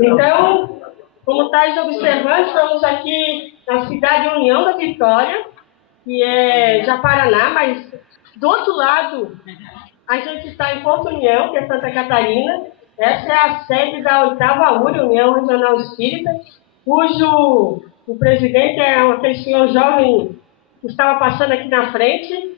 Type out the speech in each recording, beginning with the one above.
Então, como estáis observando, estamos aqui na cidade União da Vitória, que é Japaraná, mas do outro lado, a gente está em Porto União, que é Santa Catarina. Essa é a sede da 8ª URI, União Regional Espírita, cujo o presidente é aquele senhor jovem que estava passando aqui na frente,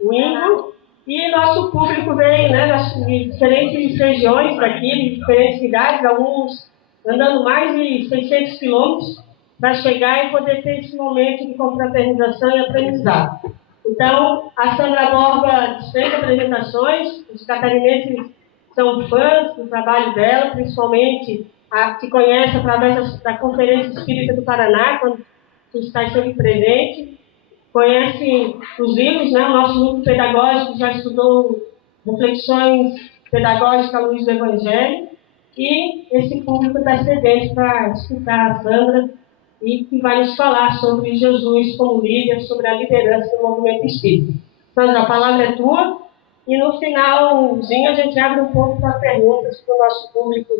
o Ingo, e nosso público vem, né, das diferentes regiões daqui, de diferentes cidades, alguns andando mais de 600 quilômetros para chegar e poder ter esse momento de confraternização e aprendizado. Então, a Sandra Borba dispensa apresentações, os catarinenses são fãs do trabalho dela, principalmente a que conhece através da Conferência Espírita do Paraná, quando tu está sempre presente. Conhece os livros, né? O nosso grupo pedagógico já estudou reflexões pedagógicas à luz do Evangelho, e esse público está sedente para escutar a Sandra e que vai nos falar sobre Jesus como líder, sobre a liderança do movimento espírita. Sandra, a palavra é tua, e no finalzinho a gente abre um pouco para perguntas para o nosso público,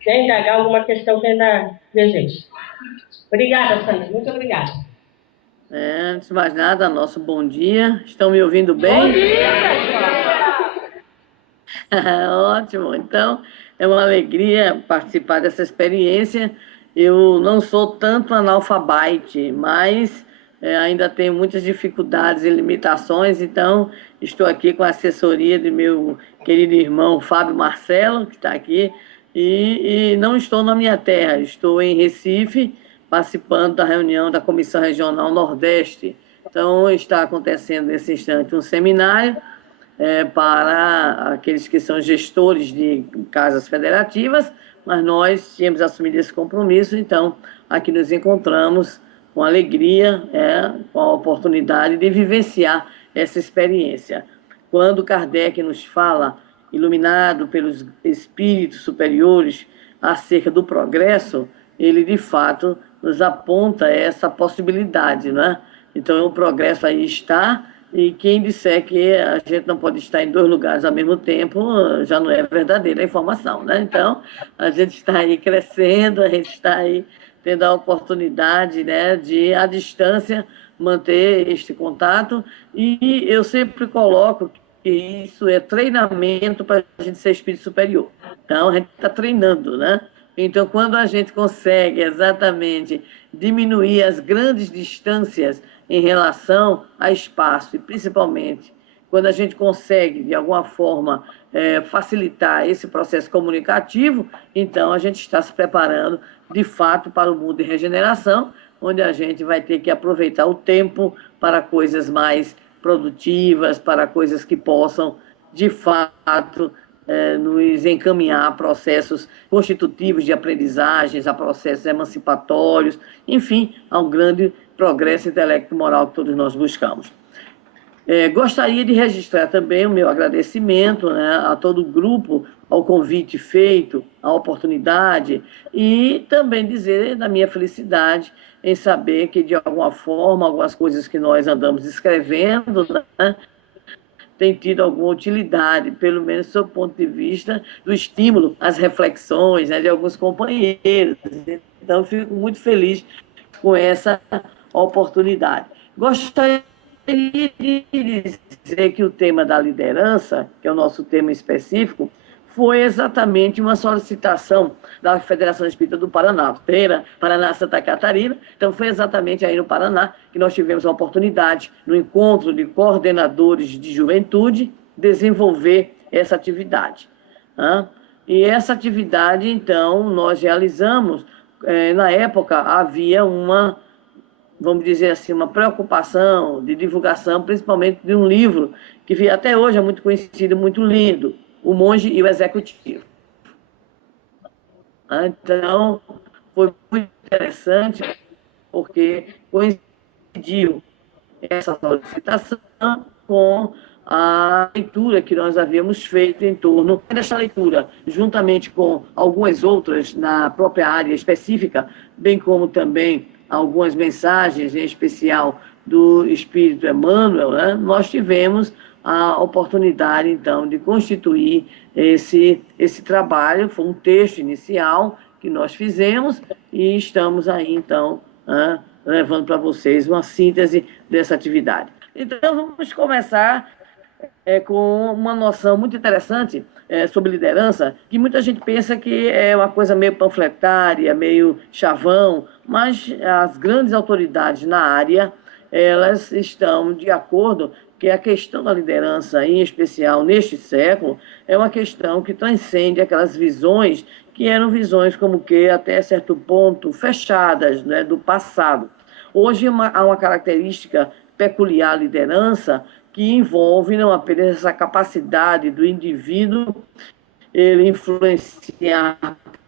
quer indagar alguma questão que ainda deseja. Obrigada, Sandra, muito obrigada. Antes de mais nada, nosso bom dia. Estão me ouvindo bem? Bom dia, pessoal! Ótimo! Então, é uma alegria participar dessa experiência. Eu não sou tanto analfabete, mas ainda tenho muitas dificuldades e limitações, então estou aqui com a assessoria de meu querido irmão Fábio Marcelo, que está aqui, e não estou na minha terra, estou em Recife, participando da reunião da Comissão Regional Nordeste. Então, está acontecendo nesse instante um seminário para aqueles que são gestores de casas federativas, mas nós tínhamos assumido esse compromisso, então aqui nos encontramos com alegria, com a oportunidade de vivenciar essa experiência. Quando Kardec nos fala, iluminado pelos espíritos superiores, acerca do progresso, ele de fato nos aponta essa possibilidade, não é? Então o progresso aí está, e quem disser que a gente não pode estar em 2 lugares ao mesmo tempo, já não é verdadeira a informação, né? Então, a gente está aí crescendo, a gente está aí tendo a oportunidade, né, de, à distância, manter este contato, e eu sempre coloco que isso é treinamento para a gente ser espírito superior. Então, a gente está treinando, né? Então, quando a gente consegue exatamente diminuir as grandes distâncias em relação a espaço, e principalmente quando a gente consegue, de alguma forma, facilitar esse processo comunicativo, então a gente está se preparando, de fato, para o mundo de regeneração, onde a gente vai ter que aproveitar o tempo para coisas mais produtivas, para coisas que possam, de fato, nos encaminhar a processos constitutivos de aprendizagens, a processos emancipatórios, enfim, a um grande progresso intelecto-moral que todos nós buscamos. Gostaria de registrar também o meu agradecimento, né, a todo o grupo, ao convite feito, à oportunidade, e também dizer da minha felicidade em saber que, de alguma forma, algumas coisas que nós andamos escrevendo, né, tem tido alguma utilidade, pelo menos do seu ponto de vista do estímulo às reflexões, né, de alguns companheiros. Então, fico muito feliz com essa oportunidade. Gostaria de dizer que o tema da liderança, que é o nosso tema específico, foi exatamente uma solicitação da Federação Espírita do Paraná, Feira, Paraná, Santa Catarina. Então, foi exatamente aí no Paraná que nós tivemos a oportunidade, no encontro de coordenadores de juventude, desenvolver essa atividade. E essa atividade, então, nós realizamos. Na época, havia uma, vamos dizer assim, uma preocupação de divulgação, principalmente de um livro que até hoje é muito conhecido, muito lindo, O Monge e o Executivo. Então, foi muito interessante, porque coincidiu essa solicitação com a leitura que nós havíamos feito em torno dessa leitura, juntamente com algumas outras na própria área específica, bem como também algumas mensagens, em especial do Espírito Emmanuel, né? Nós tivemos a oportunidade, então, de constituir esse trabalho. Foi um texto inicial que nós fizemos e estamos aí, então, levando para vocês uma síntese dessa atividade. Então, vamos começar com uma noção muito interessante sobre liderança, que muita gente pensa que é uma coisa meio panfletária, meio chavão, mas as grandes autoridades na área, elas estão de acordo que a questão da liderança, em especial neste século, é uma questão que transcende aquelas visões que eram visões como que, até certo ponto, fechadas, né, do passado. Hoje há uma característica peculiar à liderança que envolve não apenas essa capacidade do indivíduo ele influenciar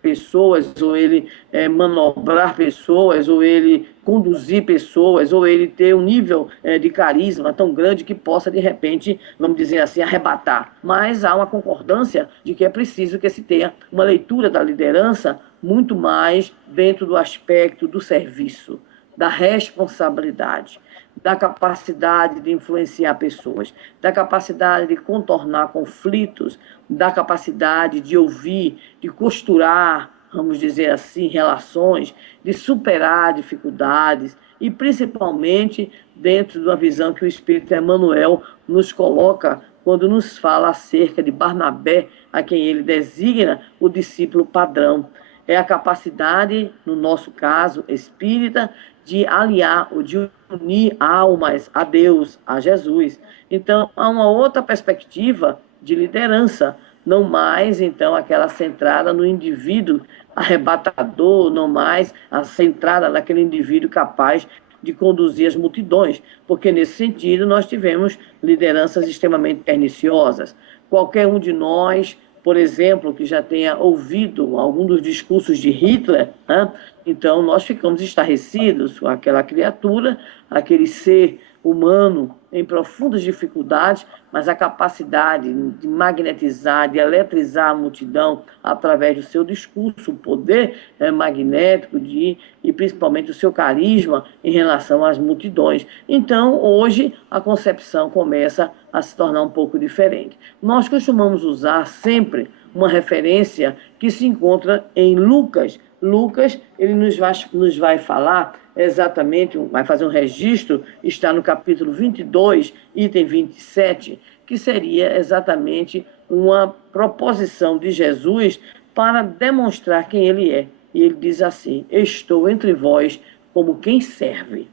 pessoas, ou ele manobrar pessoas, ou ele conduzir pessoas, ou ele ter um nível de carisma tão grande que possa, de repente, vamos dizer assim, arrebatar. Mas há uma concordância de que é preciso que se tenha uma leitura da liderança muito mais dentro do aspecto do serviço, da responsabilidade, da capacidade de influenciar pessoas, da capacidade de contornar conflitos, da capacidade de ouvir, de costurar, vamos dizer assim, relações, de superar dificuldades e, principalmente, dentro de uma visão que o Espírito Emmanuel nos coloca quando nos fala acerca de Barnabé, a quem ele designa o discípulo padrão. É a capacidade, no nosso caso espírita, de aliar ou de unir almas a Deus, a Jesus. Então, há uma outra perspectiva de liderança, não mais, então, aquela centrada no indivíduo arrebatador, não mais a centrada naquele indivíduo capaz de conduzir as multidões, porque, nesse sentido, nós tivemos lideranças extremamente perniciosas. Qualquer um de nós, por exemplo, que já tenha ouvido algum dos discursos de Hitler, né? Então nós ficamos estarrecidos com aquela criatura, aquele ser humano em profundas dificuldades, mas a capacidade de magnetizar, de eletrizar a multidão através do seu discurso, o poder magnético e principalmente o seu carisma em relação às multidões. Então, hoje, a concepção começa a se tornar um pouco diferente. Nós costumamos usar sempre uma referência que se encontra em Lucas. Lucas, ele nos vai falar exatamente, vai fazer um registro, está no capítulo 22, item 27, que seria exatamente uma proposição de Jesus para demonstrar quem ele é. E ele diz assim: estou entre vós como quem serve.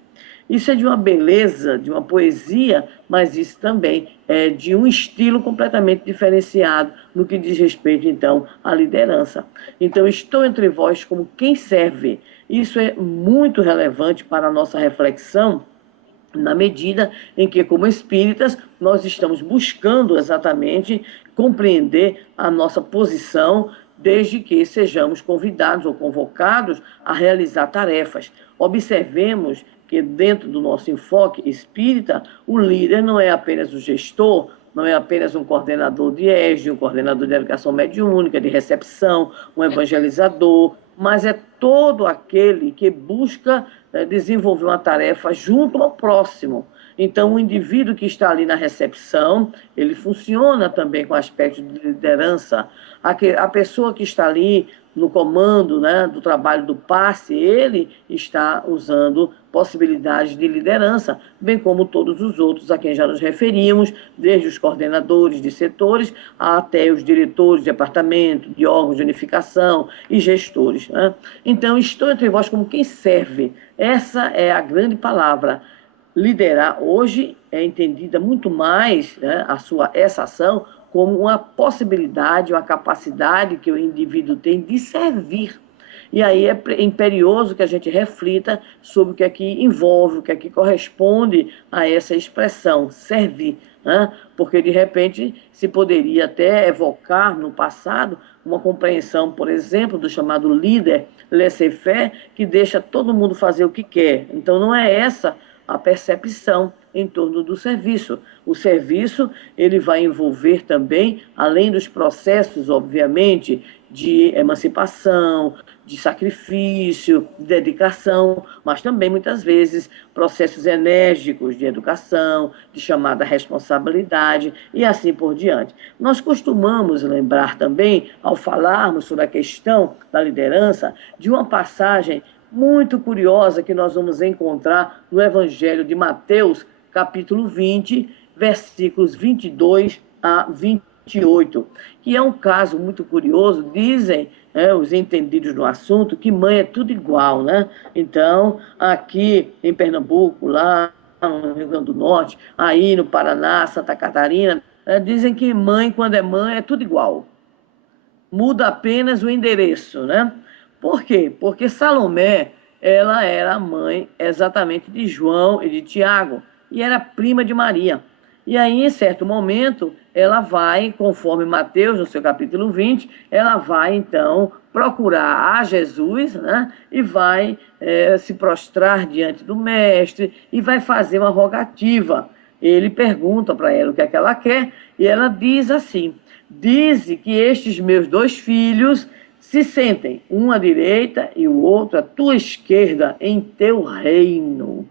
Isso é de uma beleza, de uma poesia, mas isso também é de um estilo completamente diferenciado no que diz respeito, então, à liderança. Então, estou entre vós como quem serve. Isso é muito relevante para a nossa reflexão, na medida em que, como espíritas, nós estamos buscando exatamente compreender a nossa posição, desde que sejamos convidados ou convocados a realizar tarefas. Observemos que, dentro do nosso enfoque espírita, o líder não é apenas o gestor, não é apenas um coordenador de ESG, um coordenador de educação mediúnica, de recepção, um evangelizador, mas é todo aquele que busca desenvolver uma tarefa junto ao próximo. Então, o indivíduo que está ali na recepção, ele funciona também com aspecto de liderança. A pessoa que está ali no comando, né, do trabalho do passe, ele está usando possibilidades de liderança, bem como todos os outros a quem já nos referimos, desde os coordenadores de setores até os diretores de departamento, de órgãos de unificação e gestores, né? Então, estou entre vós como quem serve. Essa é a grande palavra. Liderar hoje é entendida muito mais, né, essa ação como uma possibilidade, uma capacidade que o indivíduo tem de servir. E aí é imperioso que a gente reflita sobre o que é que envolve, o que é que corresponde a essa expressão, servir, né? Porque, de repente, se poderia até evocar no passado uma compreensão, por exemplo, do chamado líder laissez-faire, que deixa todo mundo fazer o que quer. Então, não é essa a percepção em torno do serviço. O serviço, ele vai envolver também, além dos processos, obviamente, de emancipação, de sacrifício, de dedicação, mas também, muitas vezes, processos enérgicos de educação, de chamada responsabilidade e assim por diante. Nós costumamos lembrar também, ao falarmos sobre a questão da liderança, de uma passagem muito curiosa que nós vamos encontrar no Evangelho de Mateus, capítulo 20, versículos 22 a 28, que é um caso muito curioso. Dizem os entendidos no assunto que mãe é tudo igual, né? Então, aqui em Pernambuco, lá no Rio Grande do Norte, aí no Paraná, Santa Catarina, dizem que mãe, quando é mãe, é tudo igual. Muda apenas o endereço, né? Por quê? Porque Salomé, ela era a mãe exatamente de João e de Tiago, e era prima de Maria. E aí, em certo momento, ela vai, conforme Mateus, no seu capítulo 20, ela vai, então, procurar a Jesus, né? E vai se prostrar diante do mestre e vai fazer uma rogativa. Ele pergunta para ela o que é que ela quer, e ela diz assim: dize que estes meus 2 filhos se sentem, um à direita e o outro à tua esquerda, em teu reino.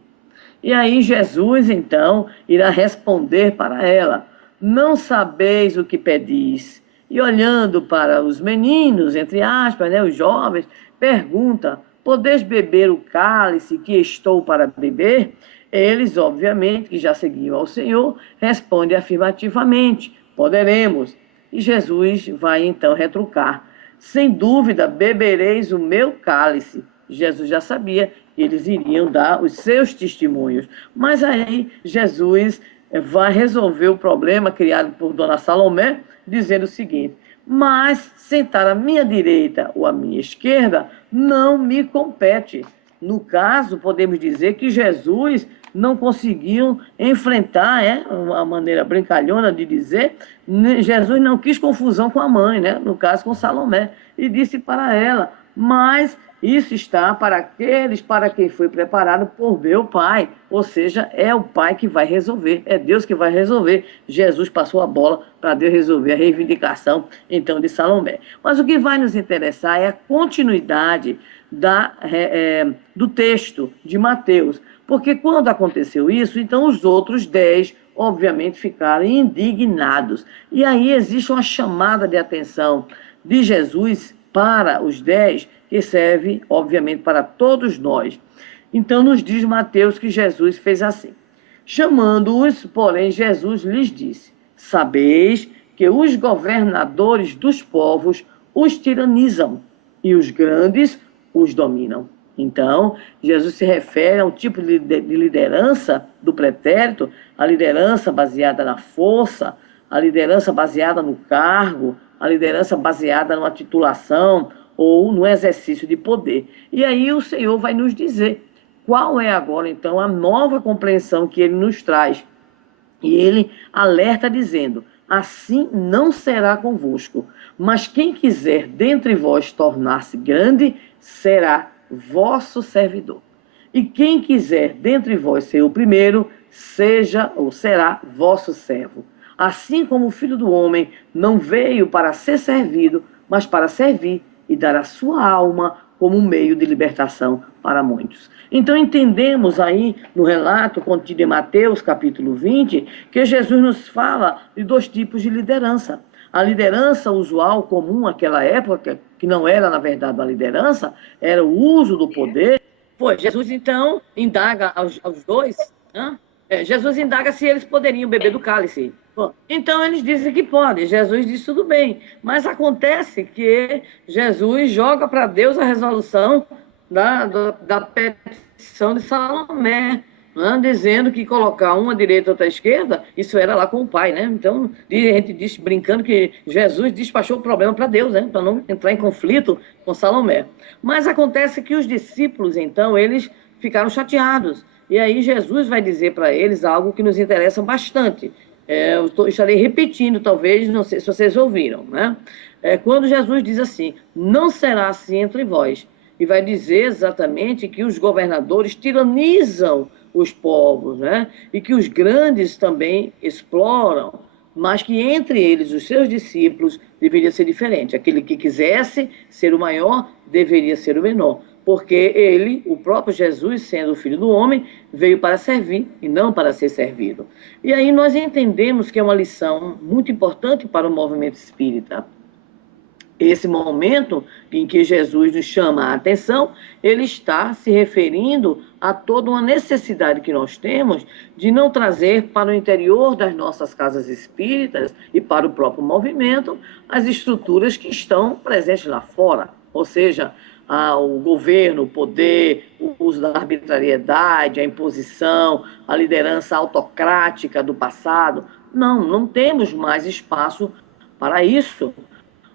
E aí Jesus, então, irá responder para ela: não sabeis o que pedis. E olhando para os meninos, entre aspas, né, os jovens, pergunta: podeis beber o cálice que estou para beber? Eles, obviamente, que já seguiam ao Senhor, respondem afirmativamente: poderemos. E Jesus vai então retrucar: sem dúvida bebereis o meu cálice. Jesus já sabia que eles iriam dar os seus testemunhos. Mas aí Jesus vai resolver o problema criado por Dona Salomé, dizendo o seguinte: mas sentar à minha direita ou à minha esquerda não me compete. No caso, podemos dizer que Jesus não conseguiu enfrentar, uma maneira brincalhona de dizer, Jesus não quis confusão com a mãe, né? No caso com Salomé, e disse para ela: mas isso está para aqueles para quem foi preparado por meu Pai. Ou seja, é o Pai que vai resolver, é Deus que vai resolver. Jesus passou a bola para Deus resolver a reivindicação, então, de Salomé. Mas o que vai nos interessar é a continuidade do texto de Mateus. Porque quando aconteceu isso, então os outros 10, obviamente, ficaram indignados. E aí existe uma chamada de atenção de Jesus para os 10, que serve, obviamente, para todos nós. Então, nos diz Mateus que Jesus fez assim: chamando-os, porém, Jesus lhes disse: sabeis que os governadores dos povos os tiranizam e os grandes os dominam. Então, Jesus se refere a um tipo de liderança do pretérito, a liderança baseada na força, a liderança baseada no cargo, a liderança baseada numa titulação ou no exercício de poder. E aí o Senhor vai nos dizer qual é agora, então, a nova compreensão que Ele nos traz. E Ele alerta dizendo: assim não será convosco, mas quem quiser dentre vós tornar-se grande, será vosso servidor. E quem quiser dentre vós ser o primeiro, seja ou será vosso servo. Assim como o Filho do Homem não veio para ser servido, mas para servir e dar a sua alma como um meio de libertação para muitos. Então entendemos aí no relato contido em Mateus capítulo 20, que Jesus nos fala de 2 tipos de liderança. A liderança usual, comum naquela época, que não era na verdade uma liderança, era o uso do poder. Pois Jesus então indaga aos 2, Jesus indaga se eles poderiam beber do cálice. Bom, então eles dizem que pode. Jesus diz tudo bem, mas acontece que Jesus joga para Deus a resolução da petição de Salomé, né? Dizendo que colocar uma à direita e outra à esquerda, isso era lá com o Pai, né? Então a gente diz, brincando, que Jesus despachou o problema para Deus, né? Para não entrar em conflito com Salomé. Mas acontece que os discípulos, então, eles ficaram chateados. E aí Jesus vai dizer para eles algo que nos interessa bastante. Eu estarei repetindo, talvez, não sei se vocês ouviram, né? Quando Jesus diz assim: não será assim entre vós. E vai dizer exatamente que os governadores tiranizam os povos, né? E que os grandes também exploram mas que entre eles, os seus discípulos, deveria ser diferente. Aquele que quisesse ser o maior, deveria ser o menor. Porque ele, o próprio Jesus, sendo o Filho do Homem, veio para servir e não para ser servido. E aí nós entendemos que é uma lição muito importante para o movimento espírita. Esse momento em que Jesus nos chama a atenção, ele está se referindo a toda uma necessidade que nós temos de não trazer para o interior das nossas casas espíritas e para o próprio movimento as estruturas que estão presentes lá fora. Ou seja, o governo, o poder, o uso da arbitrariedade, a imposição, a liderança autocrática do passado. Não temos mais espaço para isso.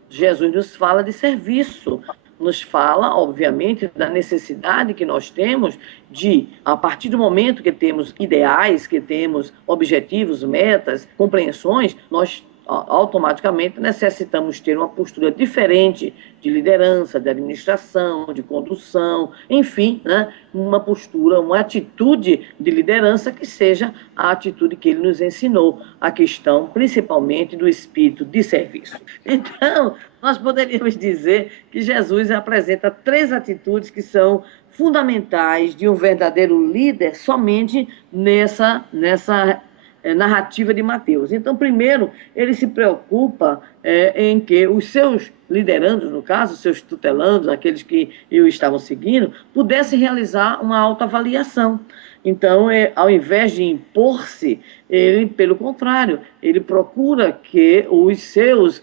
Jesus nos fala de serviço, nos fala, obviamente, da necessidade que nós temos de, a partir do momento que temos ideais, que temos objetivos, metas, compreensões, nós automaticamente necessitamos ter uma postura diferente de liderança, de administração, de condução, enfim, né? Uma postura, uma atitude de liderança que seja a atitude que ele nos ensinou, a questão principalmente do espírito de serviço. Então, nós poderíamos dizer que Jesus apresenta 3 atitudes que são fundamentais de um verdadeiro líder somente nessa narrativa de Mateus. Então, primeiro, ele se preocupa em que os seus liderandos, no caso, seus tutelandos, aqueles que o estavam seguindo, pudessem realizar uma autoavaliação. Então, ao invés de impor-se, ele, pelo contrário, ele procura que os seus,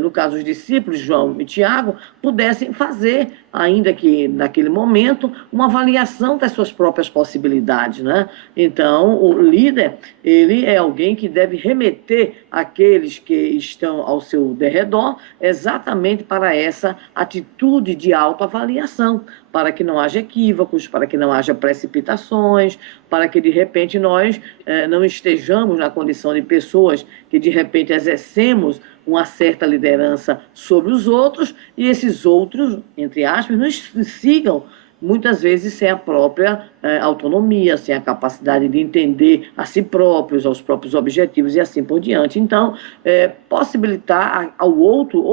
no caso, os discípulos, João e Tiago, pudessem fazer, ainda que naquele momento, uma avaliação das suas próprias possibilidades, né? Então, o líder, ele é alguém que deve remeter aqueles que estão ao seu derredor exatamente para essa atitude de autoavaliação, para que não haja equívocos, para que não haja precipitações, para que, de repente, nós não estejamos na condição de pessoas que, de repente, exercemos uma certa liderança sobre os outros e esses outros, entre aspas, nos sigam muitas vezes sem a própria autonomia, sem a capacidade de entender a si próprios, aos próprios objetivos e assim por diante. Então, possibilitar ao outro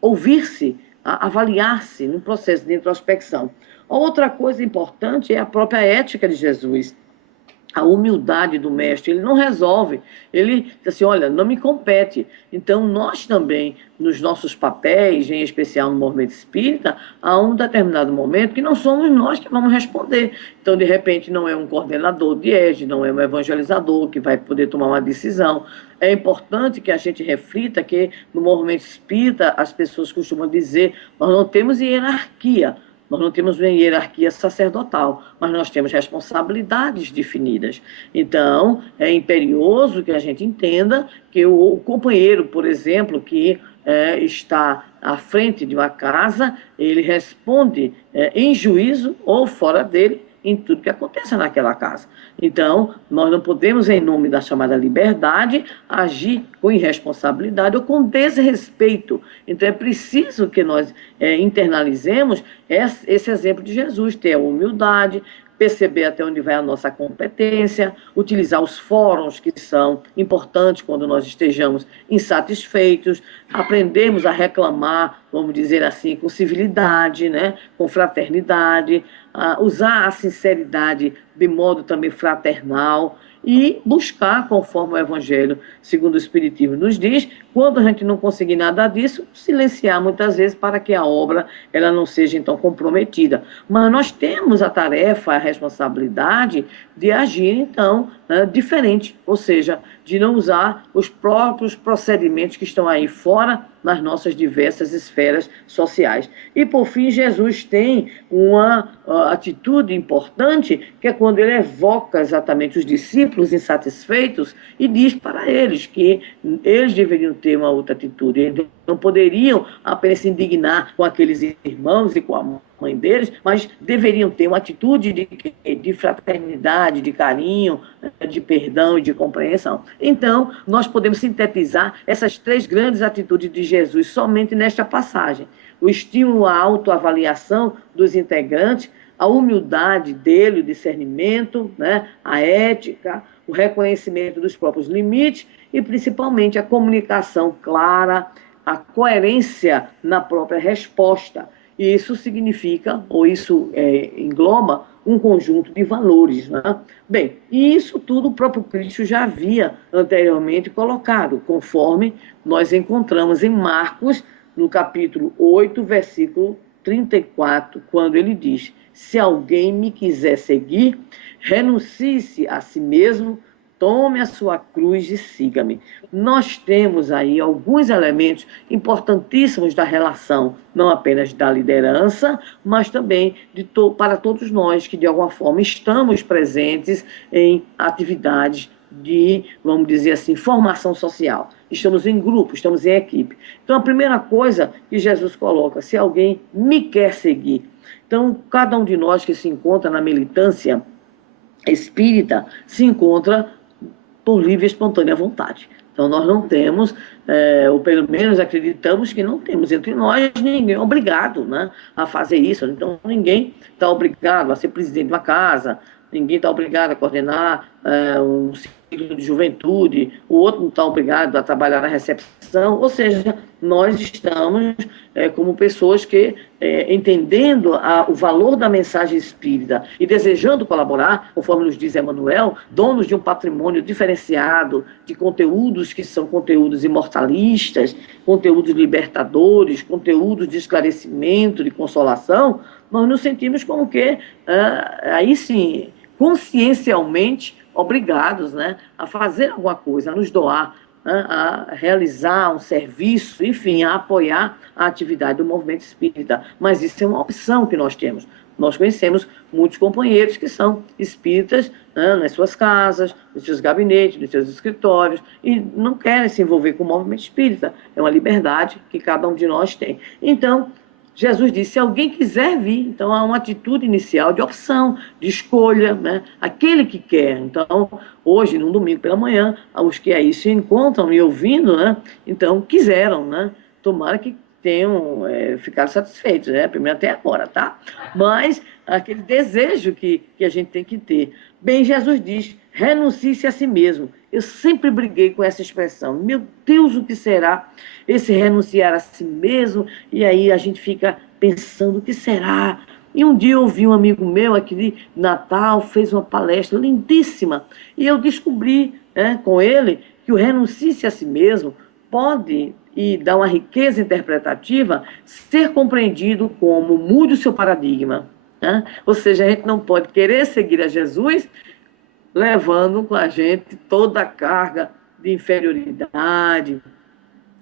ouvir-se, avaliar-se num processo de introspecção. Outra coisa importante é a própria ética de Jesus. A humildade do mestre, ele não resolve, ele diz assim, olha, não me compete. Então, nós também, nos nossos papéis, em especial no movimento espírita, há um determinado momento que não somos nós que vamos responder. Então, de repente, não é um coordenador de EJE, não é um evangelizador que vai poder tomar uma decisão. É importante que a gente reflita que no movimento espírita as pessoas costumam dizer, nós não temos hierarquia. Nós não temos uma hierarquia sacerdotal, mas nós temos responsabilidades definidas. Então, é imperioso que a gente entenda que o companheiro, por exemplo, que está à frente de uma casa, ele responde em juízo ou fora dele em tudo que aconteça naquela casa. Então, nós não podemos, em nome da chamada liberdade, agir com irresponsabilidade ou com desrespeito. Então, é preciso que nós internalizemos esse exemplo de Jesus, ter a humildade, perceber até onde vai a nossa competência, utilizar os fóruns que são importantes quando nós estejamos insatisfeitos, aprendemos a reclamar, vamos dizer assim, com civilidade, né? Com fraternidade, usar a sinceridade de modo também fraternal e buscar, conforme o Evangelho, segundo o Espiritismo nos diz, quando a gente não conseguir nada disso, silenciar muitas vezes para que a obra ela não seja então comprometida. Mas nós temos a tarefa, a responsabilidade de agir então diferente, ou seja, de não usar os próprios procedimentos que estão aí fora nas nossas diversas esferas sociais. E, por fim, Jesus tem uma atitude importante, que é quando ele evoca exatamente os discípulos insatisfeitos e diz para eles que eles deveriam ter uma outra atitude. Eles não poderiam apenas se indignar com aqueles irmãos e com a mãe deles, mas deveriam ter uma atitude de fraternidade, de carinho, de perdão e de compreensão. Então, nós podemos sintetizar essas 3 grandes atitudes de Jesus somente nesta passagem. O estímulo à autoavaliação dos integrantes, a humildade dele, o discernimento, né? A ética, o reconhecimento dos próprios limites e, principalmente, a comunicação clara, a coerência na própria resposta. E isso significa, ou isso engloba, um conjunto de valores. Né? Bem, e isso tudo o próprio Cristo já havia anteriormente colocado, conforme nós encontramos em Marcos, no capítulo 8, versículo 34, quando ele diz: se alguém me quiser seguir, renuncie-se a si mesmo, tome a sua cruz e siga-me. Nós temos aí alguns elementos importantíssimos da relação, não apenas da liderança, mas também para todos nós que, de alguma forma, estamos presentes em atividades de, vamos dizer assim, formação social. Estamos em grupo, estamos em equipe. Então, a primeira coisa que Jesus coloca: se alguém me quer seguir. Então, cada um de nós que se encontra na militância espírita se encontra por livre e espontânea vontade. Então, nós não temos, ou pelo menos acreditamos que não temos entre nós ninguém obrigado, né, a fazer isso. Então, ninguém está obrigado a ser presidente de uma casa, ninguém está obrigado a coordenar um ciclo de juventude, o outro não está obrigado a trabalhar na recepção. Ou seja, nós estamos como pessoas que, entendendo o valor da mensagem espírita e desejando colaborar, conforme nos diz Emmanuel, donos de um patrimônio diferenciado, de conteúdos que são conteúdos imortalistas, conteúdos libertadores, conteúdos de esclarecimento, de consolação, nós nos sentimos como que, aí sim, consciencialmente obrigados, né, a fazer alguma coisa, a nos doar, né, a realizar um serviço, enfim, a apoiar a atividade do movimento espírita. Mas isso é uma opção que nós temos. Nós conhecemos muitos companheiros que são espíritas, né, nas suas casas, nos seus gabinetes, nos seus escritórios, e não querem se envolver com o movimento espírita. É uma liberdade que cada um de nós tem. Então, Jesus disse: se alguém quiser vir, então há uma atitude inicial de opção, de escolha, né? Aquele que quer. Então, hoje, num domingo pela manhã, os que aí se encontram me ouvindo, né? Então, quiseram, né? Tomara que tenham ficado satisfeitos, né? Primeiro até agora, tá? Mas aquele desejo que a gente tem que ter. Bem, Jesus diz: renuncie-se a si mesmo. Eu sempre briguei com essa expressão. Meu Deus, o que será esse renunciar a si mesmo? E aí a gente fica pensando: o que será? E um dia eu ouvi um amigo meu aqui de Natal, fez uma palestra lindíssima, e eu descobri, né, com ele, que o renuncie-se a si mesmo pode, e dar uma riqueza interpretativa, ser compreendido como mude o seu paradigma. Né? Ou seja, a gente não pode querer seguir a Jesus levando com a gente toda a carga de inferioridade,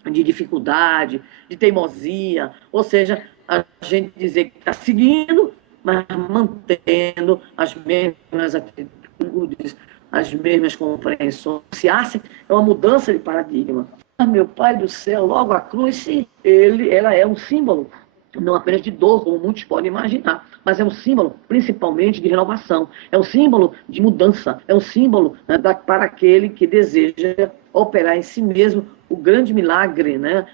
de dificuldade, de teimosia. Ou seja, a gente dizer que está seguindo, mas mantendo as mesmas atitudes, as mesmas compreensões. Se acha é uma mudança de paradigma. Meu Pai do céu, logo a cruz, ela é um símbolo não apenas de dor, como muitos podem imaginar, mas é um símbolo principalmente de renovação, é um símbolo de mudança, é um símbolo, né, para aquele que deseja operar em si mesmo o grande milagre, né,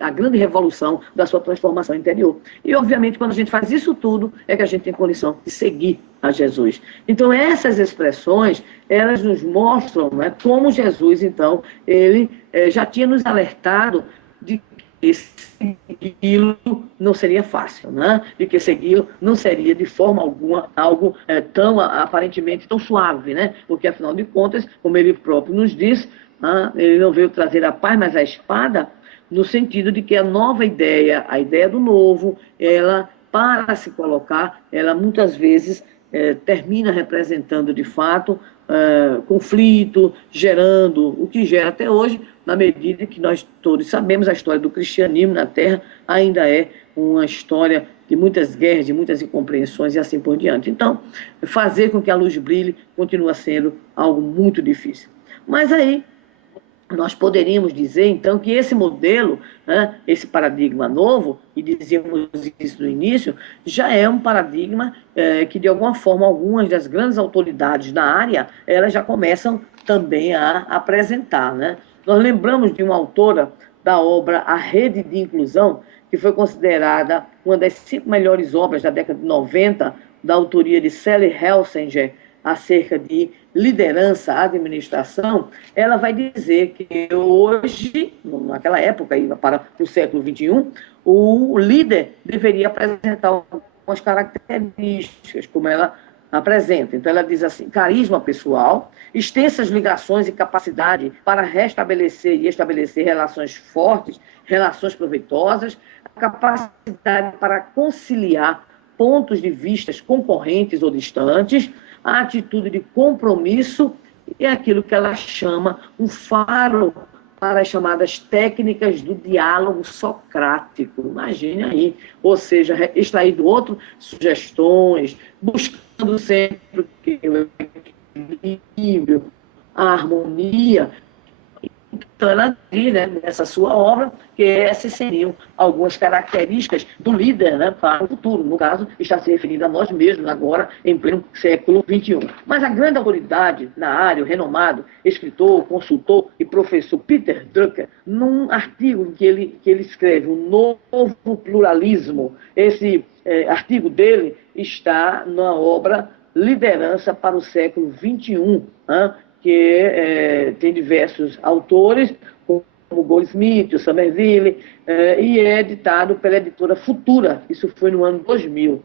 a grande revolução da sua transformação interior. E, obviamente, quando a gente faz isso tudo, é que a gente tem condição de seguir a Jesus. Então, essas expressões, elas nos mostram, né, como Jesus, então, ele já tinha nos alertado de que segui-lo não seria fácil, né? De que segui-lo não seria de forma alguma algo tão aparentemente tão suave, né? Porque afinal de contas, como ele próprio nos diz, ele não veio trazer a paz, mas a espada, no sentido de que a nova ideia, a ideia do novo, ela, para se colocar, ela muitas vezes termina representando de fato conflito, gerando o que gera até hoje, na medida que nós todos sabemos, a história do cristianismo na Terra ainda é uma história de muitas guerras, de muitas incompreensões e assim por diante. Então, fazer com que a luz brilhe continua sendo algo muito difícil. Mas aí, nós poderíamos dizer, então, que esse modelo, né, esse paradigma novo, e dizíamos isso no início, já é um paradigma que, de alguma forma, algumas das grandes autoridades da área, elas já começam também a apresentar. Né? Nós lembramos de uma autora da obra A Rede de Inclusão, que foi considerada uma das 5 melhores obras da década de 90, da autoria de Sally Helsinger, acerca de liderança, administração, ela vai dizer que hoje, naquela época, para o século XXI, o líder deveria apresentar algumas características, como ela apresenta. Então, ela diz assim: carisma pessoal, extensas ligações e capacidade para restabelecer e estabelecer relações fortes, relações proveitosas, a capacidade para conciliar pontos de vistas concorrentes ou distantes, a atitude de compromisso e aquilo que ela chama um faro para as chamadas técnicas do diálogo socrático. Imagine aí, ou seja, extrair do outro sugestões, buscando sempre o equilíbrio, a harmonia. Então, ela diz, né, nessa sua obra, que essas seriam algumas características do líder, né, para o futuro. No caso, está se referindo a nós mesmos agora, em pleno século XXI. Mas a grande autoridade na área, o renomado escritor, consultor e professor Peter Drucker, num artigo que ele escreve, um novo pluralismo, esse artigo dele está na obra Liderança para o século XXI, né, que tem diversos autores, como Goldsmith, o Somerville, e é editado pela editora Futura. Isso foi no ano 2000.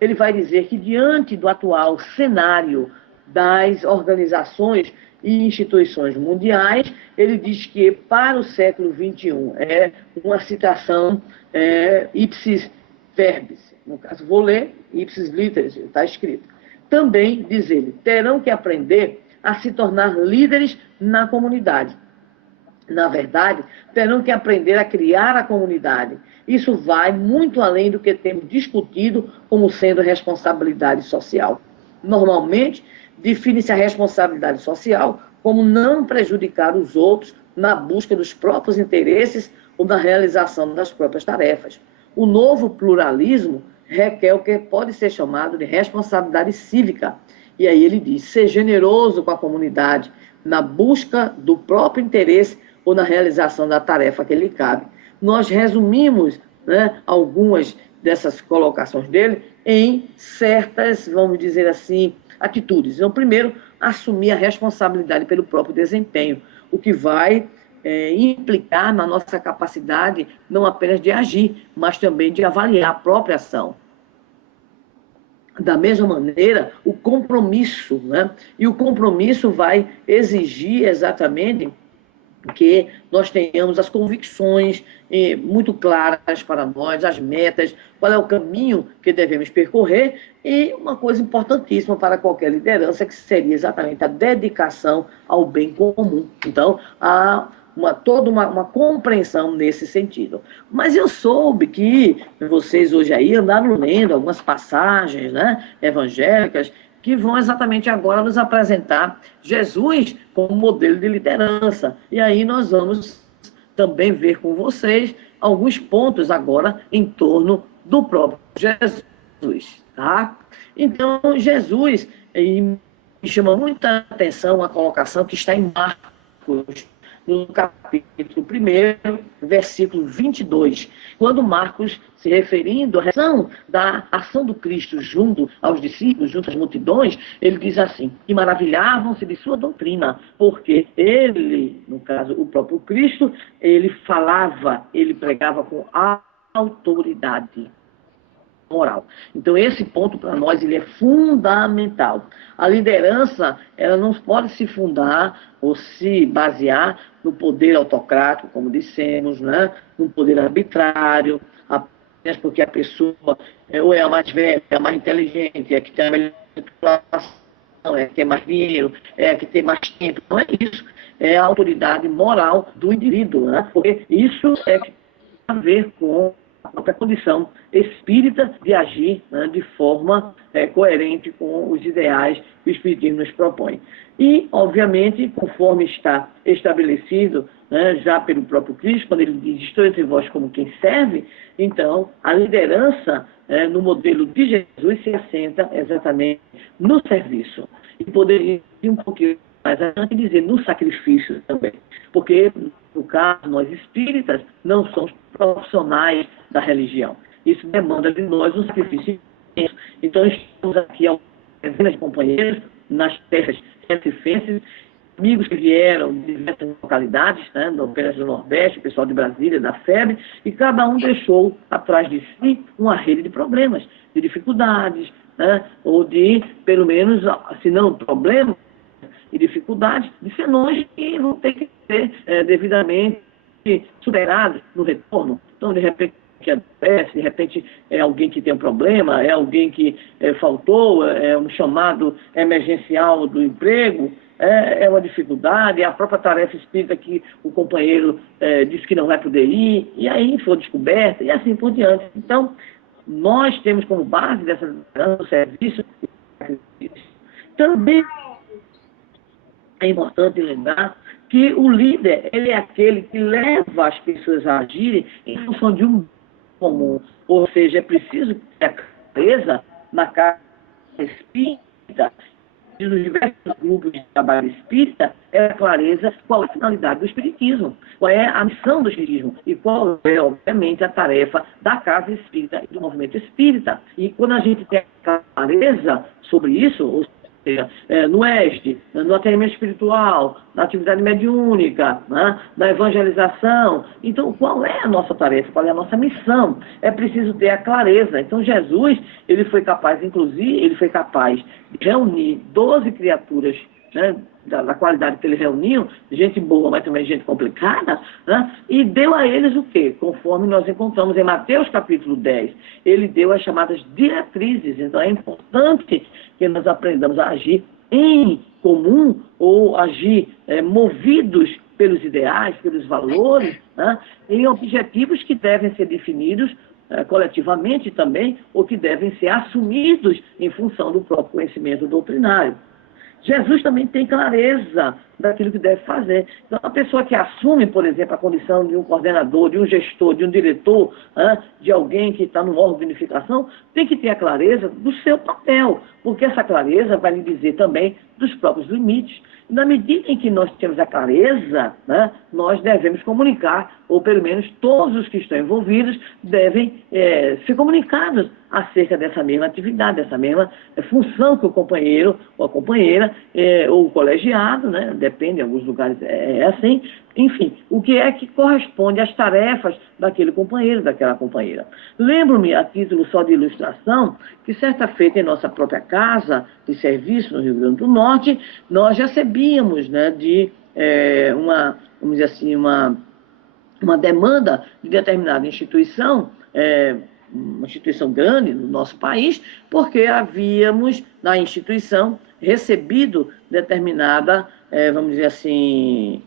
Ele vai dizer que, diante do atual cenário das organizações e instituições mundiais, ele diz que, para o século XXI, é uma citação ipsis verbis. No caso, vou ler, ipsis literis, está escrito. Também, diz ele, terão que aprender a se tornar líderes na comunidade. Na verdade, terão que aprender a criar a comunidade. Isso vai muito além do que temos discutido como sendo responsabilidade social. Normalmente, define-se a responsabilidade social como não prejudicar os outros na busca dos próprios interesses ou na realização das próprias tarefas. O novo pluralismo requer o que pode ser chamado de responsabilidade cívica. E aí ele diz: ser generoso com a comunidade na busca do próprio interesse ou na realização da tarefa que lhe cabe. Nós resumimos, né, algumas dessas colocações dele em certas, vamos dizer assim, atitudes. Então, primeiro, assumir a responsabilidade pelo próprio desempenho, o que vai implicar na nossa capacidade não apenas de agir, mas também de avaliar a própria ação. Da mesma maneira, o compromisso, né? E o compromisso vai exigir exatamente que nós tenhamos as convicções muito claras para nós, as metas, qual é o caminho que devemos percorrer, e uma coisa importantíssima para qualquer liderança, que seria exatamente a dedicação ao bem comum. Então, há toda uma compreensão nesse sentido. Mas eu soube que vocês hoje aí andaram lendo algumas passagens, né, evangélicas, que vão exatamente agora nos apresentar Jesus como modelo de liderança. E aí nós vamos também ver com vocês alguns pontos agora em torno do próprio Jesus. Tá? Então, Jesus, me chama muita atenção a colocação que está em Marcos, no capítulo 1, versículo 22, quando Marcos, se referindo à ação do Cristo junto aos discípulos, junto às multidões, ele diz assim: e maravilhavam-se de sua doutrina, porque ele, no caso, o próprio Cristo, ele pregava com autoridade moral. Então, esse ponto para nós ele é fundamental. A liderança, ela não pode se fundar ou se basear no poder autocrático, como dissemos, né? No poder arbitrário, apenas porque a pessoa ou é a mais velha, é a mais inteligente, é a que tem a melhor população, é a que tem mais dinheiro, é a que tem mais tempo. Não é isso. É a autoridade moral do indivíduo, né? Porque isso tem a ver com a própria condição espírita de agir, né, de forma coerente com os ideais que o Espiritismo nos propõe. E, obviamente, conforme está estabelecido, né, já pelo próprio Cristo, quando ele diz: estou entre vós como quem serve, então a liderança no modelo de Jesus se assenta exatamente no serviço. E poderia ir um pouquinho mais adiante dizer no sacrifício também, porque, no caso, nós espíritas não somos profissionais da religião. Isso demanda de nós um sacrifício imenso. Então, estamos aqui, dezenas de companheiros, nas terras recifenses, amigos que vieram de diversas localidades, né, apenas do Nordeste, o pessoal de Brasília, da FEB, e cada um deixou atrás de si uma rede de problemas, de dificuldades, né, ou de, pelo menos, se não problemas e dificuldades, de senões que vão ter que ser devidamente superados no retorno. Então, de repente, que aparece, de repente é alguém que tem um problema, é alguém que faltou, é um chamado emergencial do emprego, é uma dificuldade, é a própria tarefa espírita que o companheiro disse que não vai poder ir, e aí foi descoberta, e assim por diante. Então, nós temos como base dessa do serviço, também é importante lembrar que o líder, ele é aquele que leva as pessoas a agirem em função de um comum. Ou seja, é preciso ter a clareza na casa espírita e nos diversos grupos de trabalho espírita, é a clareza qual é a finalidade do espiritismo, qual é a missão do espiritismo e qual é, obviamente, a tarefa da casa espírita e do movimento espírita. E quando a gente tem a clareza sobre isso, ou seja, no ESD, no atendimento espiritual, na atividade mediúnica, né, na evangelização. Então, qual é a nossa tarefa? Qual é a nossa missão? É preciso ter a clareza. Então, Jesus, ele foi capaz, inclusive, ele foi capaz de reunir 12 criaturas, né, da qualidade que ele reuniu, gente boa, mas também gente complicada, né? E deu a eles o quê? Conforme nós encontramos em Mateus capítulo 10, ele deu as chamadas diretrizes. Então é importante que nós aprendamos a agir em comum ou agir movidos pelos ideais, pelos valores, né? Em objetivos que devem ser definidos coletivamente também, ou que devem ser assumidos em função do próprio conhecimento doutrinário. Jesus também tem clareza daquilo que deve fazer. Então, a pessoa que assume, por exemplo, a condição de um coordenador, de um gestor, de um diretor, de alguém que está no órgão de unificação, tem que ter a clareza do seu papel, porque essa clareza vai lhe dizer também dos próprios limites. E na medida em que nós temos a clareza, né, nós devemos comunicar, ou pelo menos todos os que estão envolvidos devem ser comunicados acerca dessa mesma atividade, dessa mesma função que o companheiro ou a companheira, ou o colegiado, né, depende, em alguns lugares é assim, enfim, o que é que corresponde às tarefas daquele companheiro, daquela companheira. Lembro-me, a título só de ilustração, que certa feita em nossa própria casa de serviço no Rio Grande do Norte, nós recebíamos, né, de vamos dizer assim, uma demanda de determinada instituição, uma instituição grande no nosso país, porque havíamos, na instituição, recebido determinada, vamos dizer assim,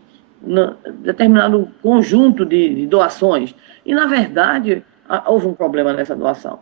determinado conjunto de doações. E, na verdade, houve um problema nessa doação.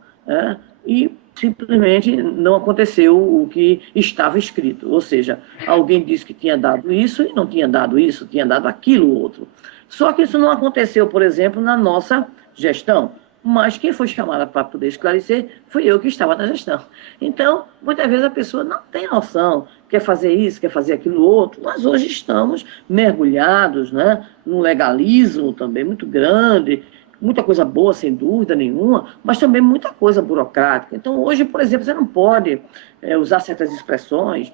E simplesmente não aconteceu o que estava escrito. Ou seja, alguém disse que tinha dado isso e não tinha dado isso, tinha dado aquilo outro. Só que isso não aconteceu, por exemplo, na nossa gestão. Mas quem foi chamada para poder esclarecer fui eu que estava na gestão. Então, muitas vezes a pessoa não tem noção, quer fazer isso, quer fazer aquilo outro. Nós hoje estamos mergulhados, né, num legalismo também muito grande, muita coisa boa, sem dúvida nenhuma, mas também muita coisa burocrática. Então, hoje, por exemplo, você não pode usar certas expressões,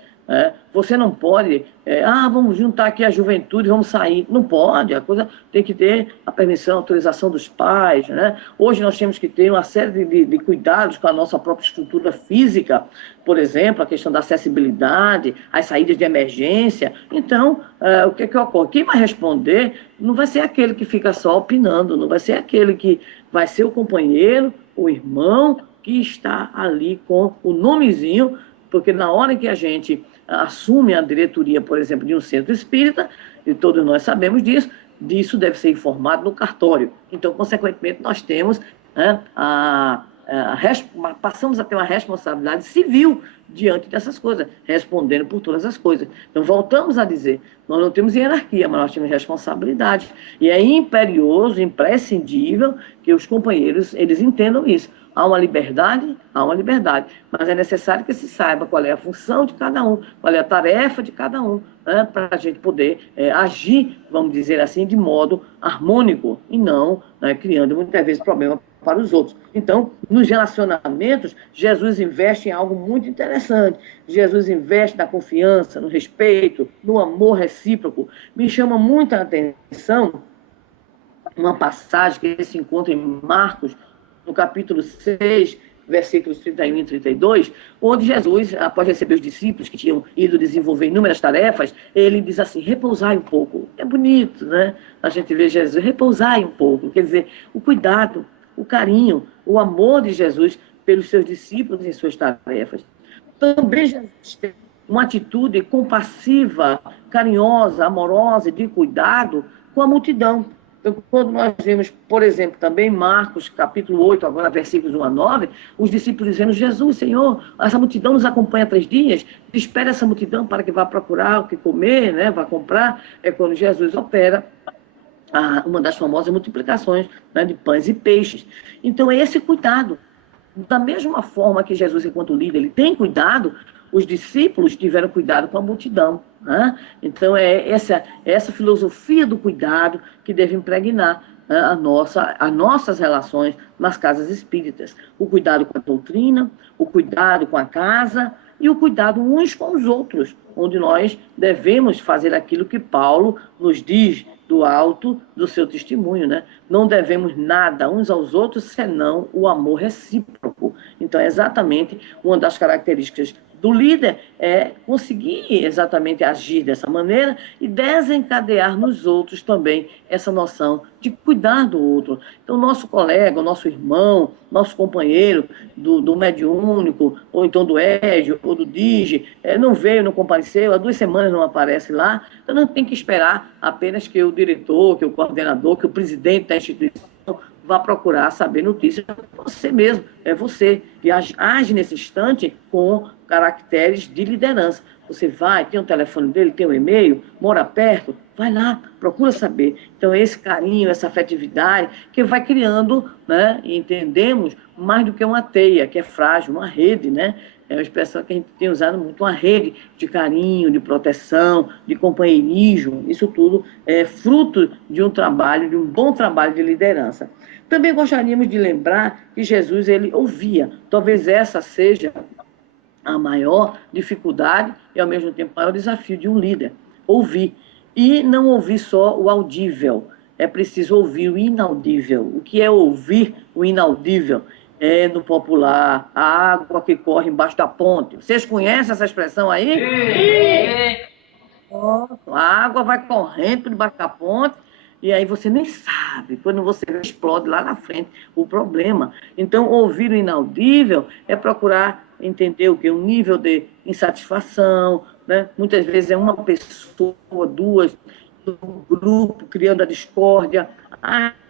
você não pode, vamos juntar aqui a juventude, vamos sair. Não pode, a coisa tem que ter a permissão, a autorização dos pais, né? Hoje nós temos que ter uma série de cuidados com a nossa própria estrutura física, por exemplo, a questão da acessibilidade, as saídas de emergência. Então, o que ocorre? Quem vai responder não vai ser aquele que fica só opinando, não vai ser aquele que vai ser o companheiro, o irmão, que está ali com o nomezinho, porque na hora que a gente assume a diretoria, por exemplo, de um centro espírita, e todos nós sabemos disso deve ser informado no cartório. Então, consequentemente, nós temos, né, passamos a ter uma responsabilidade civil diante dessas coisas, respondendo por todas as coisas. Então, voltamos a dizer, nós não temos hierarquia, mas nós temos responsabilidade. E é imperioso, imprescindível que os companheiros, eles entendam isso. Há uma liberdade, mas é necessário que se saiba qual é a função de cada um, qual é a tarefa de cada um, né, para a gente poder agir, vamos dizer assim, de modo harmônico, e não, né, criando muitas vezes problema para os outros. Então, nos relacionamentos, Jesus investe em algo muito interessante. Jesus investe na confiança, no respeito, no amor recíproco. Me chama muita atenção uma passagem que se encontra em Marcos, no capítulo 6, versículos 31 e 32, onde Jesus, após receber os discípulos que tinham ido desenvolver inúmeras tarefas, ele diz assim, repousai um pouco. É bonito, né? A gente vê Jesus, repousai um pouco. Quer dizer, o cuidado, o carinho, o amor de Jesus pelos seus discípulos em suas tarefas. Também Jesus tem uma atitude compassiva, carinhosa, amorosa, de cuidado com a multidão. Então, quando nós vemos, por exemplo, também Marcos, capítulo 8, agora versículos 1 a 9, os discípulos dizendo, Jesus, Senhor, essa multidão nos acompanha há 3 dias, espera essa multidão para que vá procurar o que comer, né? Vá comprar. É quando Jesus opera uma das famosas multiplicações, né, de pães e peixes. Então, é esse cuidado. Da mesma forma que Jesus, enquanto líder, ele tem cuidado, os discípulos tiveram cuidado com a multidão. Né? Então, é essa filosofia do cuidado que deve impregnar, né, as nossas relações nas casas espíritas. O cuidado com a doutrina, o cuidado com a casa e o cuidado uns com os outros, onde nós devemos fazer aquilo que Paulo nos diz do alto do seu testemunho, né? Não devemos nada uns aos outros senão o amor recíproco. Então, é exatamente uma das características do líder é conseguir exatamente agir dessa maneira e desencadear nos outros também essa noção de cuidar do outro. Então, nosso colega, nosso irmão, nosso companheiro do mediúnico, ou então do Égio, ou do Digi, não veio, não compareceu, há 2 semanas não aparece lá, então não tem que esperar apenas que o diretor, que o coordenador, que o presidente da instituição vá procurar saber notícias. Você mesmo, é você que age nesse instante com caracteres de liderança. Você vai, tem o telefone dele, tem o e-mail, mora perto, vai lá, procura saber. Então, esse carinho, essa afetividade, que vai criando, né, e entendemos, mais do que uma teia, que é frágil, uma rede, né? É uma expressão que a gente tem usado muito, uma rede de carinho, de proteção, de companheirismo. Isso tudo é fruto de um trabalho, de um bom trabalho de liderança. Também gostaríamos de lembrar que Jesus, ele ouvia. Talvez essa seja a maior dificuldade e, ao mesmo tempo, o maior desafio de um líder. Ouvir. E não ouvir só o audível. É preciso ouvir o inaudível. O que é ouvir o inaudível? É, no popular, a água que corre embaixo da ponte. Vocês conhecem essa expressão aí? A água vai correndo debaixo da ponte e aí você nem sabe, quando você explode lá na frente o problema. Então, ouvir o inaudível é procurar entender o que? O nível de insatisfação, né? Muitas vezes é uma pessoa, 2, um grupo, criando a discórdia,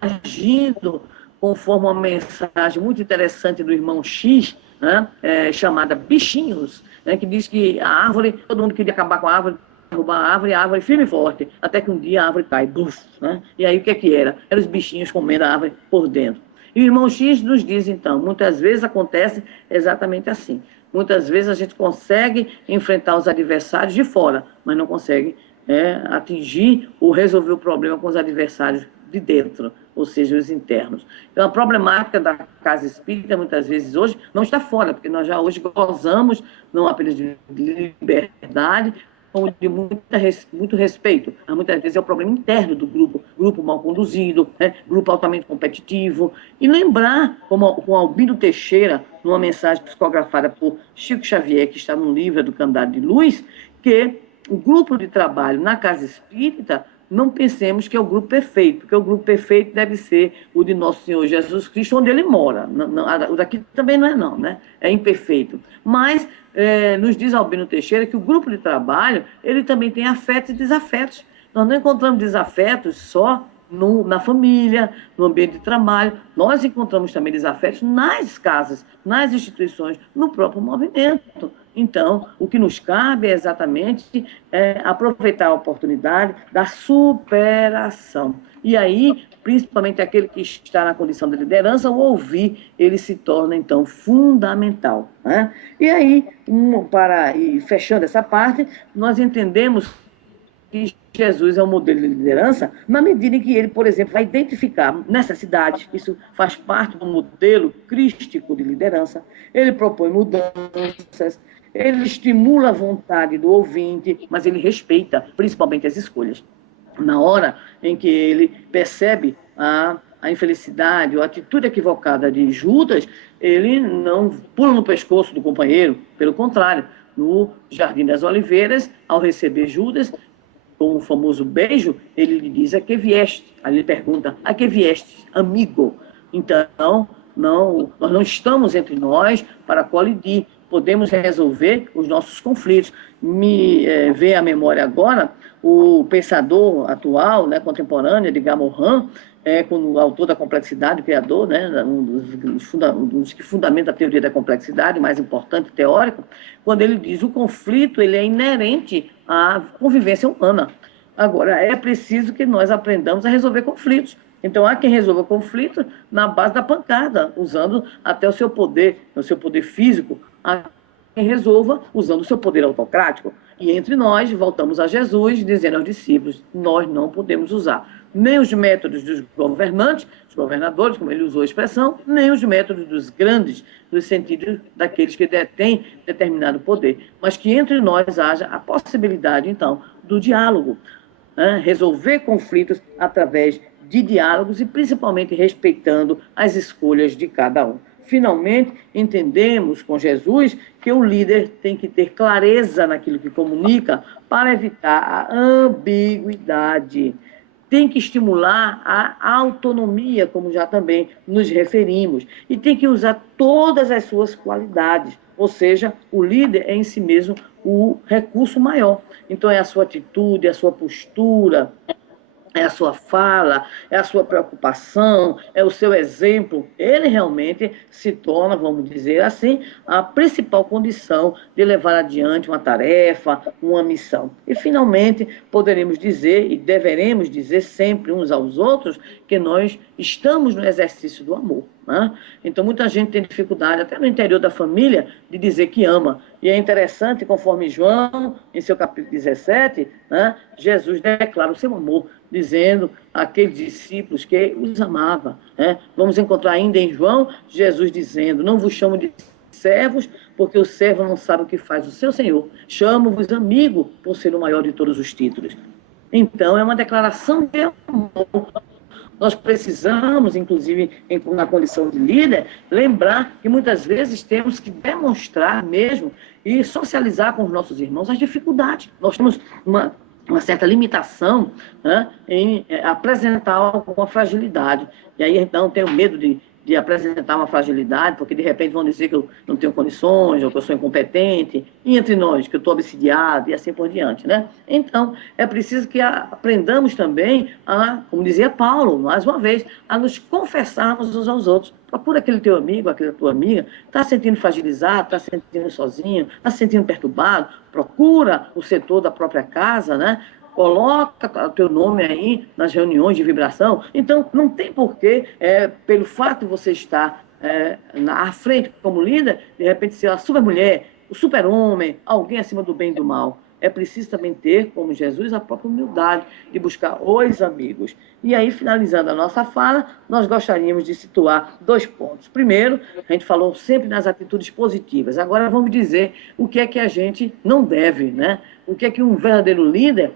agindo conforme uma mensagem muito interessante do irmão X, né? Chamada Bichinhos, né? Que diz que a árvore, todo mundo queria acabar com a árvore, derrubar a árvore firme e forte, até que um dia a árvore cai, buf, né? E aí o que é que era? Eram os bichinhos comendo a árvore por dentro. E o irmão X nos diz, então, muitas vezes acontece exatamente assim. Muitas vezes a gente consegue enfrentar os adversários de fora, mas não consegue atingir ou resolver o problema com os adversários de dentro, ou seja, os internos. Então, a problemática da casa espírita, muitas vezes, hoje, não está fora, porque nós já hoje gozamos não apenas de liberdade, como de muito respeito. Mas muitas vezes é o problema interno do grupo mal conduzido, grupo altamente competitivo. E lembrar, como com Albino Teixeira, numa mensagem psicografada por Chico Xavier, que está no livro do Candelário de Luz, que o grupo de trabalho na casa espírita, não pensemos que é o grupo perfeito, porque o grupo perfeito deve ser o de Nosso Senhor Jesus Cristo, onde ele mora. O daqui também não é, não, né? É imperfeito. Mas nos diz Albino Teixeira que o grupo de trabalho, ele também tem afetos e desafetos. Nós não encontramos desafetos só na família, no ambiente de trabalho. Nós encontramos também desafetos nas casas, nas instituições, no próprio movimento. Então, o que nos cabe é exatamente aproveitar a oportunidade da superação. E aí, principalmente aquele que está na condição de liderança, o ouvir, ele se torna, então, fundamental. Né? E aí, fechando essa parte, nós entendemos que Jesus é um modelo de liderança, na medida em que ele, por exemplo, vai identificar necessidades, isso faz parte do modelo crístico de liderança, ele propõe mudanças, ele estimula a vontade do ouvinte, mas ele respeita principalmente as escolhas. Na hora em que ele percebe a infelicidade ou a atitude equivocada de Judas, ele não pula no pescoço do companheiro, pelo contrário, no Jardim das Oliveiras, ao receber Judas, com o famoso beijo, ele lhe diz: a que vieste? Aí ele pergunta: a que vieste, amigo? Então, nós não estamos entre nós para colidir, podemos resolver os nossos conflitos. Me vem à memória agora o pensador atual, né, contemporâneo, Edgar Morin, com o autor da complexidade, o criador, né, um dos que fundamenta a teoria da complexidade, o mais importante teórico, quando ele diz: o conflito ele é inerente à convivência humana. Agora, é preciso que nós aprendamos a resolver conflitos. Então, há quem resolva conflito na base da pancada, usando até o seu poder físico. Há quem resolva usando o seu poder autocrático. E entre nós, voltamos a Jesus, dizendo aos discípulos: nós não podemos usar nem os métodos dos governantes, dos governadores, como ele usou a expressão, nem os métodos dos grandes, no sentido daqueles que detêm determinado poder, mas que entre nós haja a possibilidade, então, do diálogo, né? Resolver conflitos através de diálogos e principalmente respeitando as escolhas de cada um. Finalmente, entendemos com Jesus que o líder tem que ter clareza naquilo que comunica para evitar a ambiguidade. Tem que estimular a autonomia, como já também nos referimos, e tem que usar todas as suas qualidades, ou seja, o líder é em si mesmo o recurso maior. Então, é a sua atitude, a sua postura, é a sua fala, é a sua preocupação, é o seu exemplo. Ele realmente se torna, vamos dizer assim, a principal condição de levar adiante uma tarefa, uma missão. E, finalmente, poderemos dizer, e deveremos dizer sempre uns aos outros, que nós estamos no exercício do amor, né? Então, muita gente tem dificuldade, até no interior da família, de dizer que ama. E é interessante, conforme João, em seu capítulo 17, né, Jesus declara o seu amor, dizendo àqueles discípulos que os amava, né? Vamos encontrar ainda em João, Jesus dizendo: não vos chamo de servos, porque o servo não sabe o que faz o seu Senhor. Chamo-vos amigo, por ser o maior de todos os títulos. Então, é uma declaração de amor. Nós precisamos, inclusive, na condição de líder, lembrar que muitas vezes temos que demonstrar mesmo e socializar com os nossos irmãos as dificuldades. Nós temos uma certa limitação, né, em apresentar alguma fragilidade. E aí, então, tenho medo de apresentar uma fragilidade, porque de repente vão dizer que eu não tenho condições, ou que eu sou incompetente, e entre nós, que eu estou obsidiado, e assim por diante, né? Então, é preciso que aprendamos também como dizia Paulo, mais uma vez, a nos confessarmos uns aos outros. Procura aquele teu amigo, aquela tua amiga, está se sentindo fragilizado, está se sentindo sozinho, está se sentindo perturbado, procura o setor da própria casa, né? Coloca o teu nome aí nas reuniões de vibração. Então, não tem porquê, pelo fato de você estar à frente como líder, de repente ser a supermulher, o super-homem, alguém acima do bem e do mal. É preciso também ter, como Jesus, a própria humildade de buscar os amigos. E aí, finalizando a nossa fala, nós gostaríamos de situar 2 pontos. Primeiro, a gente falou sempre nas atitudes positivas. Agora vamos dizer o que é que a gente não deve, né? O que é que um verdadeiro líder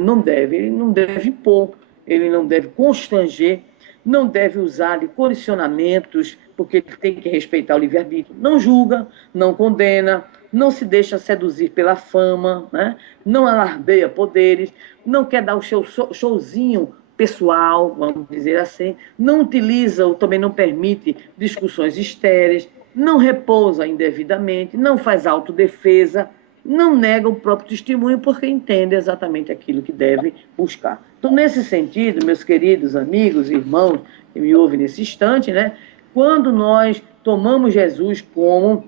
não deve. Ele não deve impor, ele não deve constranger, não deve usar de condicionamentos, porque ele tem que respeitar o livre-arbítrio. Não julga, não condena, não se deixa seduzir pela fama, né? Não alardeia poderes, não quer dar o seu showzinho pessoal, vamos dizer assim, não utiliza ou também não permite discussões estéreis, não repousa indevidamente, não faz autodefesa, não nega o próprio testemunho porque entende exatamente aquilo que deve buscar. Então, nesse sentido, meus queridos amigos, irmãos que me ouvem nesse instante, né, quando nós tomamos Jesus como